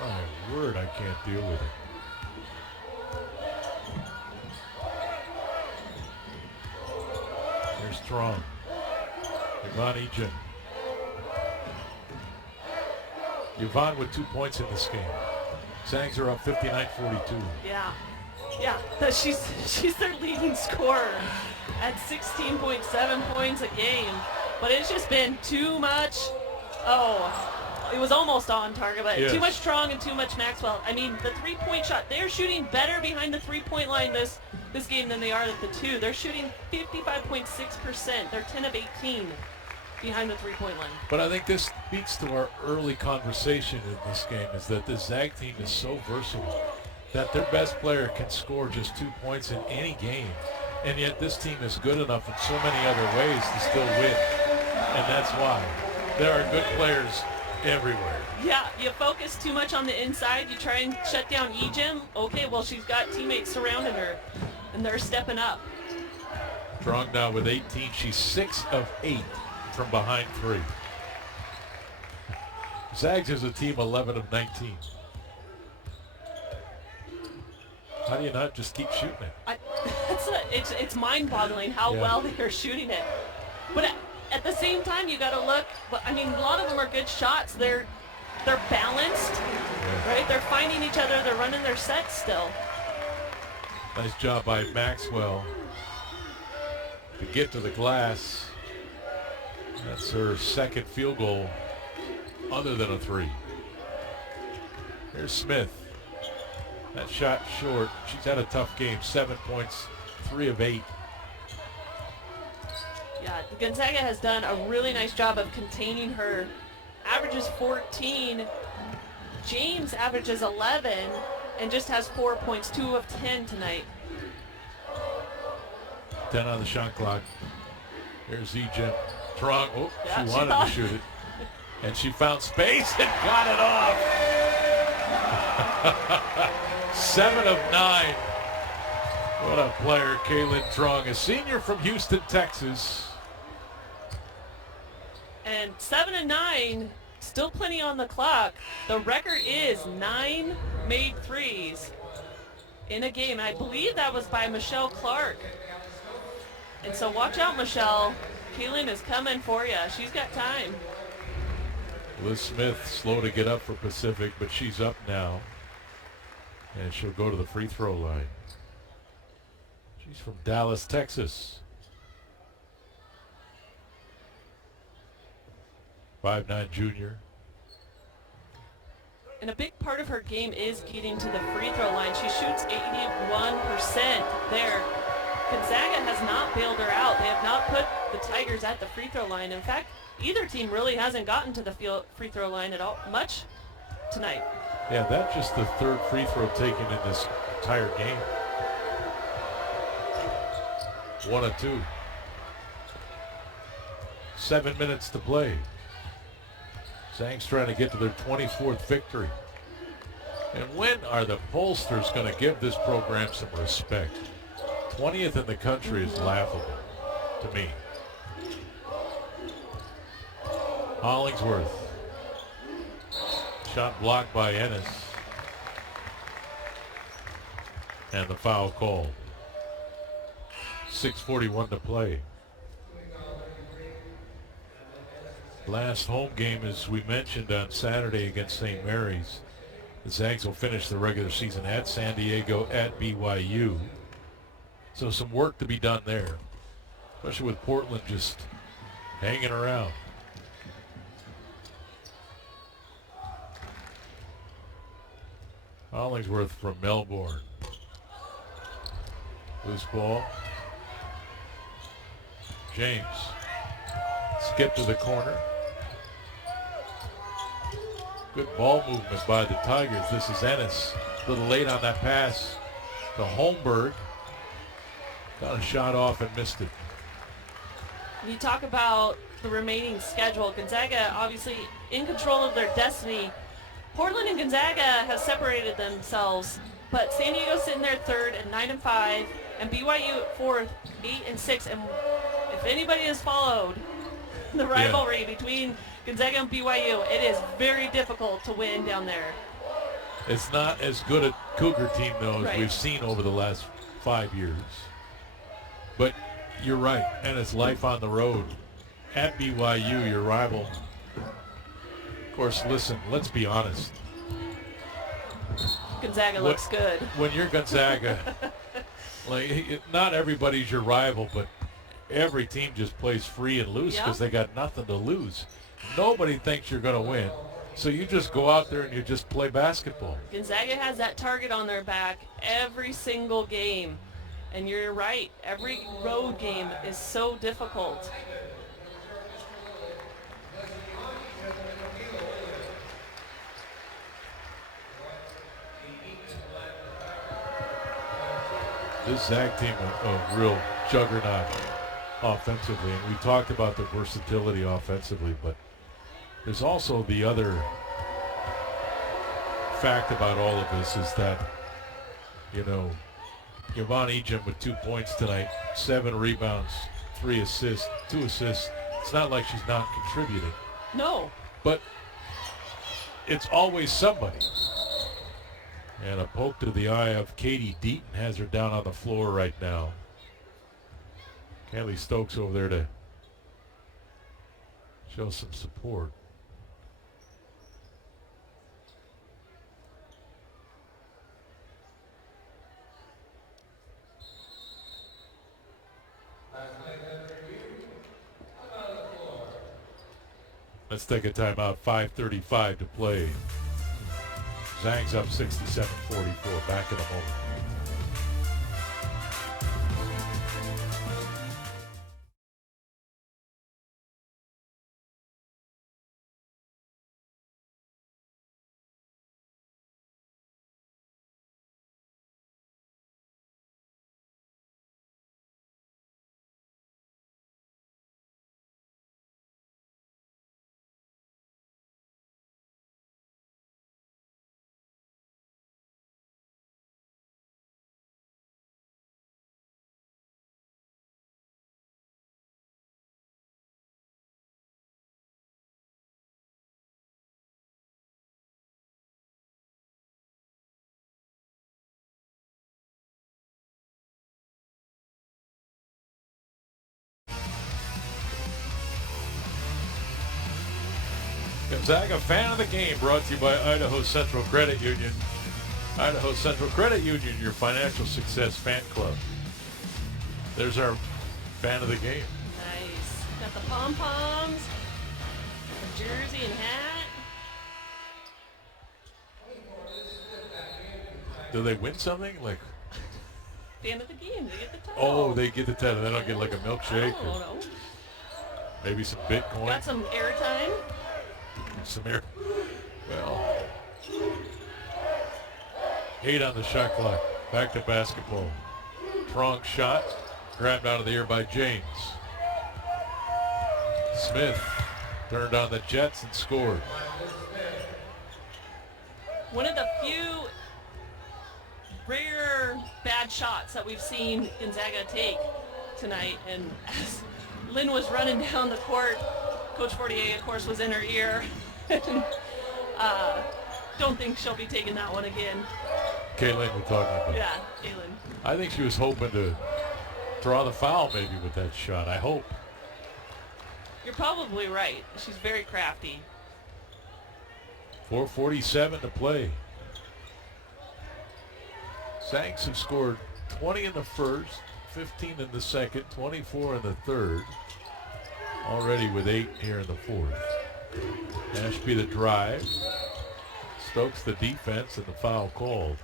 My word, I can't deal with it. Here's Truong. Yvonne Ejim. Yvonne with 2 points in this game. Zags are up 59-42. Yeah. Yeah, she's their leading scorer at 16.7 points a game. But it's just been too much. Oh, it was almost on target, but too much Truong and too much Maxwell. I mean, the three-point shot, they're shooting better behind the three-point line this game than they are at the 2. They're shooting 55.6%. They're 10 of 18 behind the three-point line. But I think this speaks to our early conversation in this game, is that the Zag team is so versatile that their best player can score just 2 points in any game. And yet this team is good enough in so many other ways to still win. And that's why there are good players everywhere. Yeah, you focus too much on the inside. You try and shut down Ejim. Okay, well, she's got teammates surrounding her, and they're stepping up. Truong now with 18. She's 6 of 8 from behind 3. Zags is a team 11 of 19. How do you not just keep shooting it? It's mind-boggling how well they are shooting it. But at the same time, you got to look. I mean, a lot of them are good shots. They're balanced, right? They're finding each other. They're running their sets still. Nice job by Maxwell to get to the glass. That's her second field goal other than a 3. Here's Smith. That shot short. She's had a tough game. 7 points, 3 of 8. Yeah, Gonzaga has done a really nice job of containing her. Averages 14. James averages 11. and just has 4 points, 2 of 10 tonight. 10 on the shot clock. Here's Egypt. Truong. Oh, Yeah, she wanted to shoot it. And she found space and got it off. 7 of 9. What a player, Kaylynne Truong, a senior from Houston, Texas. And 7 and 9, still plenty on the clock. The record is 9 made threes in a game. I believe that was by Michelle Clark. And so watch out, Michelle. Kaylynne is coming for you. She's got time. Liz Smith slow to get up for Pacific, but she's up now. And she'll go to the free throw line. She's from Dallas, Texas. 5'9" junior. And a big part of her game is getting to the free throw line. She shoots 81% there. Gonzaga has not bailed her out. They have not put the Tigers at the free throw line. In fact, either team really hasn't gotten to the free throw line at all much tonight. Yeah, that's just the third free throw taken in this entire game. 1 of 2. 7 minutes to play. Zags trying to get to their 24th victory. And when are the pollsters going to give this program some respect? 20th in the country is laughable to me. Hollingsworth. Shot blocked by Ennis. And the foul called. 6:41 to play. Last home game, as we mentioned, on Saturday against St. Mary's. The Zags will finish the regular season at San Diego, at BYU. So some work to be done there, especially with Portland just hanging around. Hollingsworth from Melbourne. Loose ball. James. Skip to the corner. Good ball movement by the Tigers. This is Ennis. A little late on that pass to Holmberg. Got a shot off and missed it. You talk about the remaining schedule. Gonzaga obviously in control of their destiny. Portland and Gonzaga have separated themselves, but San Diego's sitting there third at 9 and 5, and BYU at fourth, 8 and 6. And if anybody has followed the rivalry between Gonzaga and BYU, it is very difficult to win down there. It's not as good a Cougar team, though, as Right. we've seen over the last 5 years. But you're right, and it's life on the road. At BYU, your rival. Of course, listen, let's be honest. Gonzaga looks good. When you're Gonzaga, not everybody's your rival, but every team just plays free and loose because they got nothing to lose. Nobody thinks you're going to win. So you just go out there and you just play basketball. Gonzaga has that target on their back every single game. And you're right, every road game is so difficult. This Zag team, a real juggernaut offensively. And we talked about the versatility offensively, but there's also the other fact about all of this is that, you know, Yvonne Ejim with 2 points tonight, 7 rebounds, 3 assists, 2 assists. It's not like she's not contributing. No. But it's always somebody. And a poke to the eye of Katie Deaton has her down on the floor right now. Kelly Stokes over there to show some support. Let's take a timeout. 5:35 to play. Zags up 67-44. Back in a moment. Gonzaga Fan of the Game brought to you by Idaho Central Credit Union. Idaho Central Credit Union, your financial success fan club. There's our Fan of the Game. Nice. Got the pom-poms, the jersey and hat. Do they win something? Like, Fan of the Game, they get the title. oh, they get the title. They don't get like a milkshake I or don't know. maybe some Bitcoin. Got some airtime. Some air. Well, 8 on the shot clock. Back to basketball. Truong shot. Grabbed out of the air by James. Smith turned on the Jets and scored. One of the few rare bad shots that we've seen Gonzaga take tonight. And as Lynn was running down the court, Coach Fortier, of course, was in her ear. Don't think she'll be taking that one again. Kaylynne we're talking about. Yeah, Kaylynne. I think she was hoping to draw the foul maybe with that shot. I hope. You're probably right. She's very crafty. 4:47 to play. Zags have scored 20 in the first, 15 in the second, 24 in the third. Already with 8 here in the fourth. Ashby the drive. Stokes the defense and the foul called.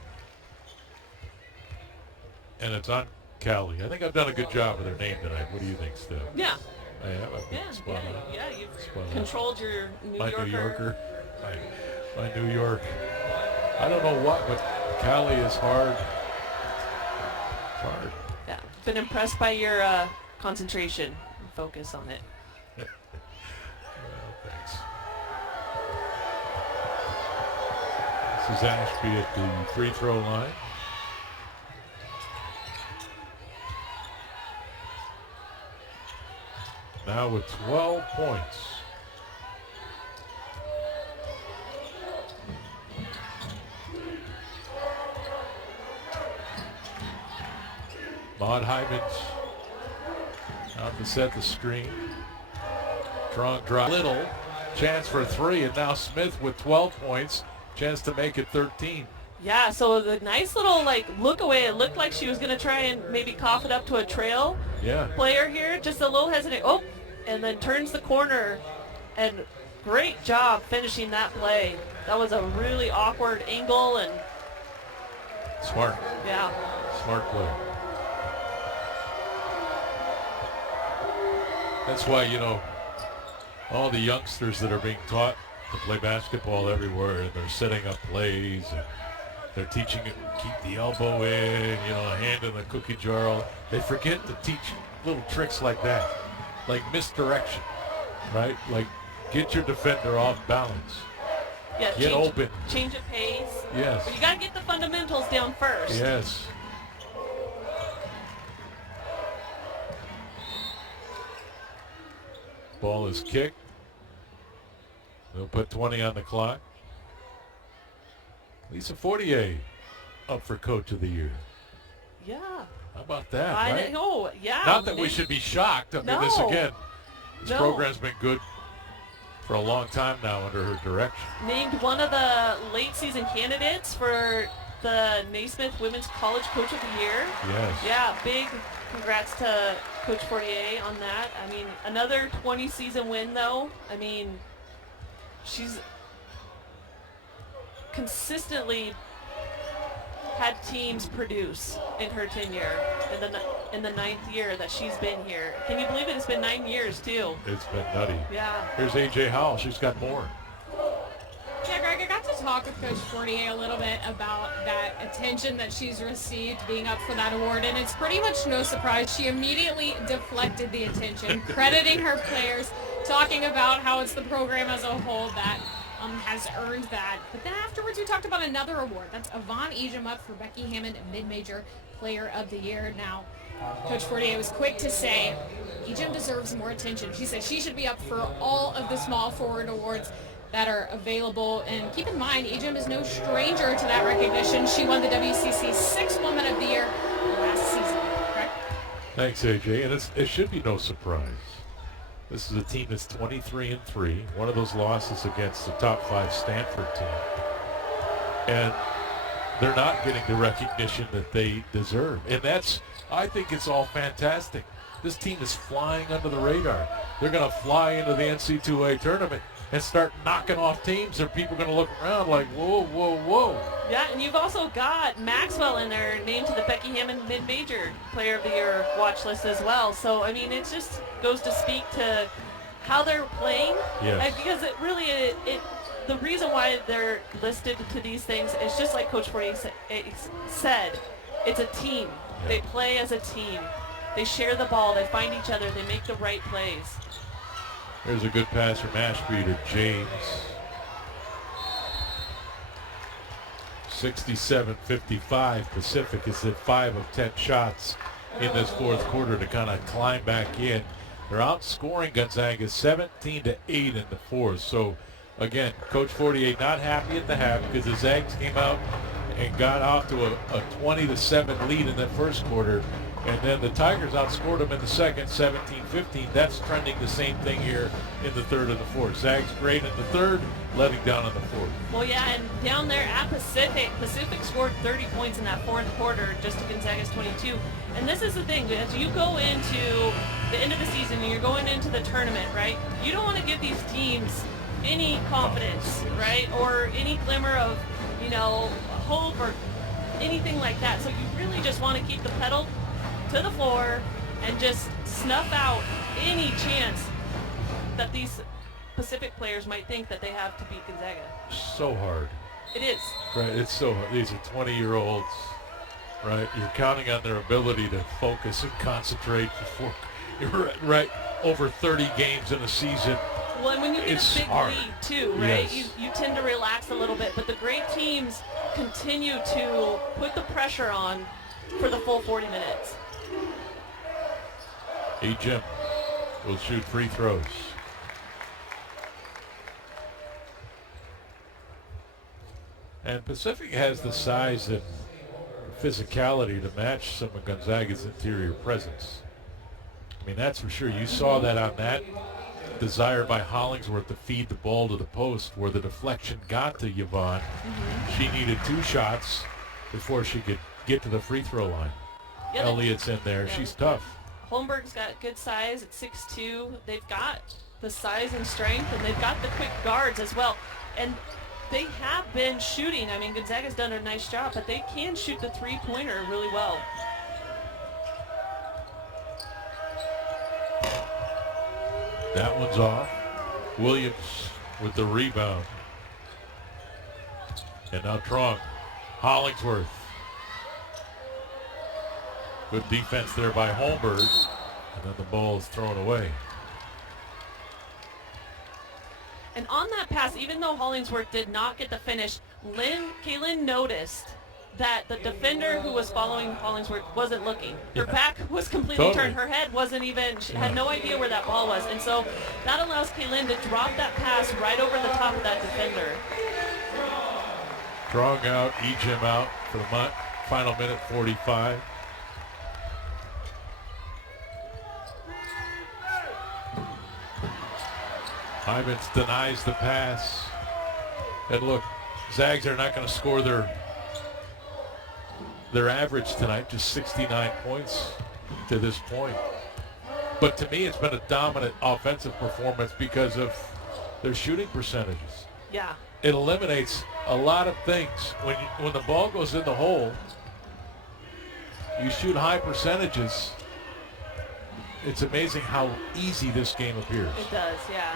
And it's on Callie. I think I've done a good job with her name tonight. What do you think, Steph? Yeah. I have. I've been Yeah, spot on. yeah, you've Spot on. controlled your New My Yorker. New Yorker. My New York. I don't know what, but Callie is hard. It's hard. Yeah, been impressed by your concentration and focus on it. Well, thanks. This is Ashby at the free throw line. Now with 12 points. Maud Hyman's out to set the screen. Truong drop. Little chance for 3, and now Smith with 12 points. Chance to make it 13. Yeah, so the nice little look away. It looked like she was gonna try and maybe cough it up to a trail Yeah. player here. Just a little hesitant. Oh, and then turns the corner, and great job finishing that play. That was a really awkward angle, and Smart. yeah. Smart play. That's why, all the youngsters that are being taught to play basketball everywhere, and they're setting up plays, and they're teaching it, keep the elbow in, hand in the cookie jar. They forget to teach little tricks like that, like misdirection, right? Like get your defender off balance. Yeah, Get open. Change of pace. Yes. But you got to get the fundamentals down first. Yes. Ball is kicked. They'll put 20 on the clock. Lisa Fortier up for Coach of the Year. Yeah. How about that, I right? know. Yeah. Not that we should be shocked. I mean, this No. again, this No. program's been good for a long time now under her direction. Named one of the late season candidates for the Naismith Women's College Coach of the Year. Yes. Yeah, big congrats to Coach Fortier on that. I mean, another 20 season win though. I mean, she's consistently had teams produce in her tenure in the 9th year that she's been here. Can you believe it? It's been 9 years too. It's been nutty. Yeah. Here's A.J. Howell. She's got more. Yeah, Greg, I got to talk with Coach Fortier a little bit about that attention that she's received being up for that award, and it's pretty much no surprise. She immediately deflected the attention, crediting her players, talking about how it's the program as a whole that has earned that. But then afterwards, we talked about another award. That's Yvonne Ejim up for Becky Hammond Mid-Major Player of the Year. Now, Coach Fortier was quick to say Ejim deserves more attention. She said she should be up for all of the small forward awards that are available. And keep in mind, Ejim is no stranger to that recognition. She won the WCC 6th Woman of the Year last season, correct? Thanks, A.J. And it should be no surprise. This is a team that's 23-3. One of those losses against the top 5 Stanford team. And they're not getting the recognition that they deserve. And I think it's all fantastic. This team is flying under the radar. They're going to fly into the NC2A tournament and start knocking off teams, and people are going to look around like, whoa, whoa, whoa. Yeah, and you've also got Maxwell in there, named to the Becky Hammond Mid-Major Player of the Year watch list as well. So, I mean, it just goes to speak to how they're playing. Yes. Because it really, the reason why they're listed to these things is just like Coach Fortier said, it's a team. Yeah. They play as a team. They share the ball. They find each other. They make the right plays. There's a good pass from Ashby to James. 67-55. Pacific is at 5 of 10 shots in this fourth quarter to kind of climb back in. They're outscoring Gonzaga 17-8 in the fourth. So, again, Coach Fortier not happy at the half because the Zags came out and got off to a 20-7 lead in that first quarter. And then the Tigers outscored them in the second, 17-15. That's trending the same thing here in the third and the fourth. Zags great in the third, letting down in the fourth. Well, yeah, and down there at Pacific scored 30 points in that fourth quarter just to Gonzaga's 22. And this is the thing, as you go into the end of the season and you're going into the tournament, right, you don't want to give these teams any confidence, right, or any glimmer of, hope or anything like that. So you really just want to keep the pedal to the floor and just snuff out any chance that these Pacific players might think that they have to beat Gonzaga. So hard. It is. Right, it's so hard. These are 20-year-olds, right? You're counting on their ability to focus and concentrate before you're right over 30 games in a season. Well, and when you get a big hard. lead too, right? Yes. You tend to relax a little bit, but the great teams continue to put the pressure on for the full 40 minutes. Jim will shoot free throws. And Pacific has the size and physicality to match some of Gonzaga's interior presence. I mean, that's for sure. You saw that on that desire by Hollingsworth to feed the ball to the post where the deflection got to Yvonne. She needed 2 shots before she could get to the free throw line. Yeah, Elliott's in there. She's tough. Holmberg's got good size at 6'2". They've got the size and strength, and they've got the quick guards as well. And they have been shooting. I mean, Gonzaga's done a nice job, but they can shoot the three-pointer really well. That one's off. Williams with the rebound. And now Truong. Hollingsworth. Good defense there by Holmberg. And then the ball is thrown away. And on that pass, even though Hollingsworth did not get the finish, Kaylynne noticed that the defender who was following Hollingsworth wasn't looking. Her back was completely turned. Her head wasn't even, she had no idea where that ball was. And so that allows Kaylynne to drop that pass right over the top of that defender. Truong out, Ejim out for the final minute 45. Ivins denies the pass. And look, Zags are not going to score their average tonight, just 69 points to this point. But to me, it's been a dominant offensive performance because of their shooting percentages. Yeah. It eliminates a lot of things. When the ball goes in the hole, you shoot high percentages. It's amazing how easy this game appears. It does, yeah.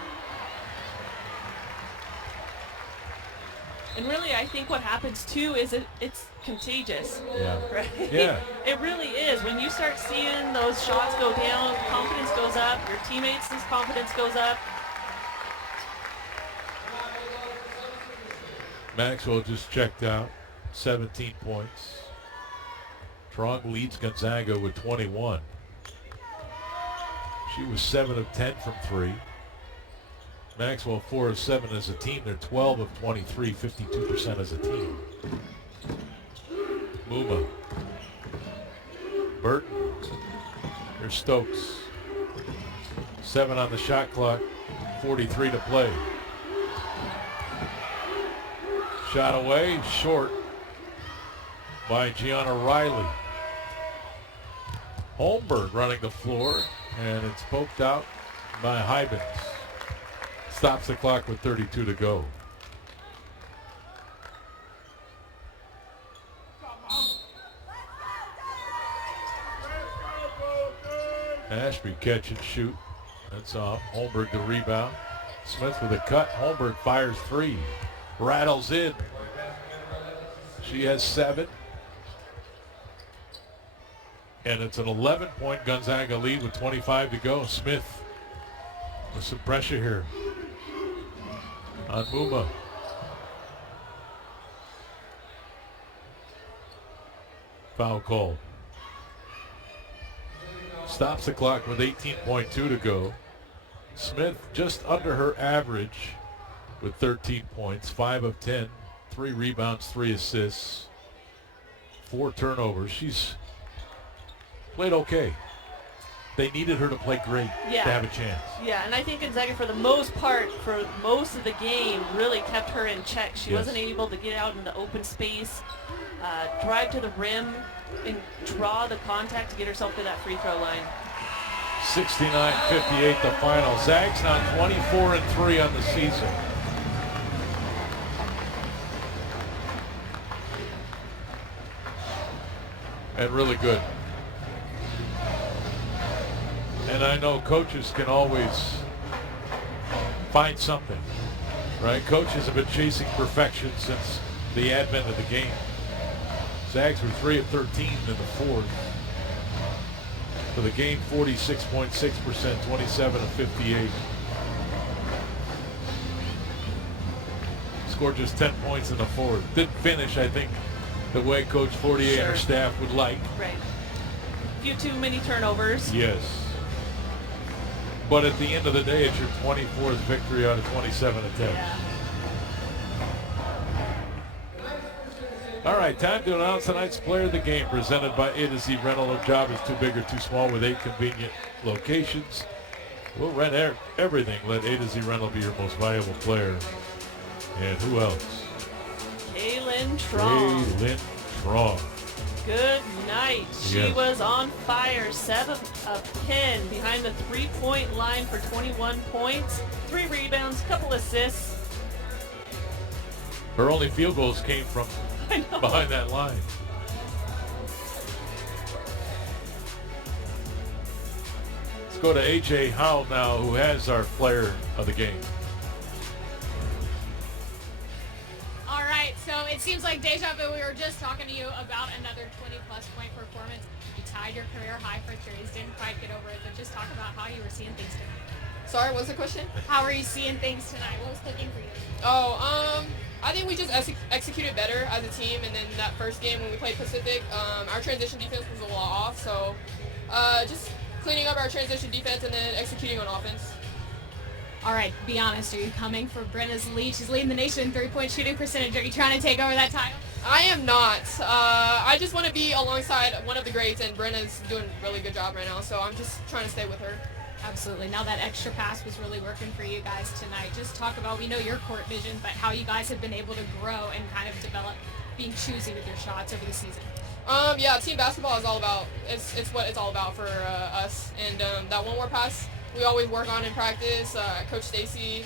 And really, I think what happens too is it's contagious. Yeah. Right? Yeah. It really is. When you start seeing those shots go down, confidence goes up, your teammates' confidence goes up. Maxwell just checked out, 17 points. Truong leads Gonzaga with 21. She was 7 of 10 from 3. Maxwell 4 of 7 as a team. They're 12 of 23, 52% as a team. Muma. Burton. Here's Stokes. 7 on the shot clock, 43 to play. Shot away, short by Gianna Riley. Holmberg running the floor, and it's poked out by Hybens. Stops the clock with 32 to go. Ashby catch and shoot. That's off. Holmberg the rebound. Smith with a cut. Holmberg fires 3. Rattles in. She has 7. And it's an 11-point Gonzaga lead with 25 to go. Smith with some pressure here on Muma. Foul called. Stops the clock with 18.2 to go. Smith just under her average with 13 points, 5 of 10, 3 rebounds, 3 assists, 4 turnovers. She's played okay. They needed her to play great to have a chance. Yeah, and I think Gonzaga, for the most part, for most of the game, really kept her in check. She wasn't able to get out in the open space, drive to the rim, and draw the contact to get herself to that free throw line. 69-58 the final. Zags now 24-3 on the season. And really good. And I know coaches can always find something, right? Coaches have been chasing perfection since the advent of the game. Zags were 3 of 13 in the fourth. For the game, 46.6%, 27 of 58. Scored just 10 points in the fourth. Didn't finish, I think, the way Coach Fortier and her staff would like. Right. A few too many turnovers. Yes. But at the end of the day, it's your 24th victory out of 27 attempts. Yeah. All right, time to announce tonight's player of the game, presented by A to Z Rental. No job is too big or too small with 8 convenient locations. We'll rent everything. Let A to Z Rental be your most valuable player. And who else? Kaylynne Truong. Kaylynne Truong. Good night. She was on fire. 7 of 10 behind the three-point line for 21 points, 3 rebounds, couple assists. Her only field goals came from behind that line. Let's go to A.J. Howell now, who has our player of the game. All right, so it seems like deja vu. We were just talking to you about another 20-plus point performance. You tied your career high for threes, didn't quite get over it, but just talk about how you were seeing things tonight. Sorry, what's the question? How are you seeing things tonight? What was clicking for you? I think we just executed better as a team, and then that first game when we played Pacific, our transition defense was a little off, so just cleaning up our transition defense and then executing on offense. All right, be honest. Are you coming for Brynna's lead? She's leading the nation in three-point shooting percentage. Are you trying to take over that title? I am not. I just want to be alongside one of the greats, and Brynna's doing a really good job right now, so I'm just trying to stay with her. Absolutely. Now that extra pass was really working for you guys tonight. Just talk about, we know your court vision, but how you guys have been able to grow and kind of develop being choosy with your shots over the season. Yeah, team basketball is all about, it's what it's all about for us. And that one more pass we always work on in practice. Coach Stacy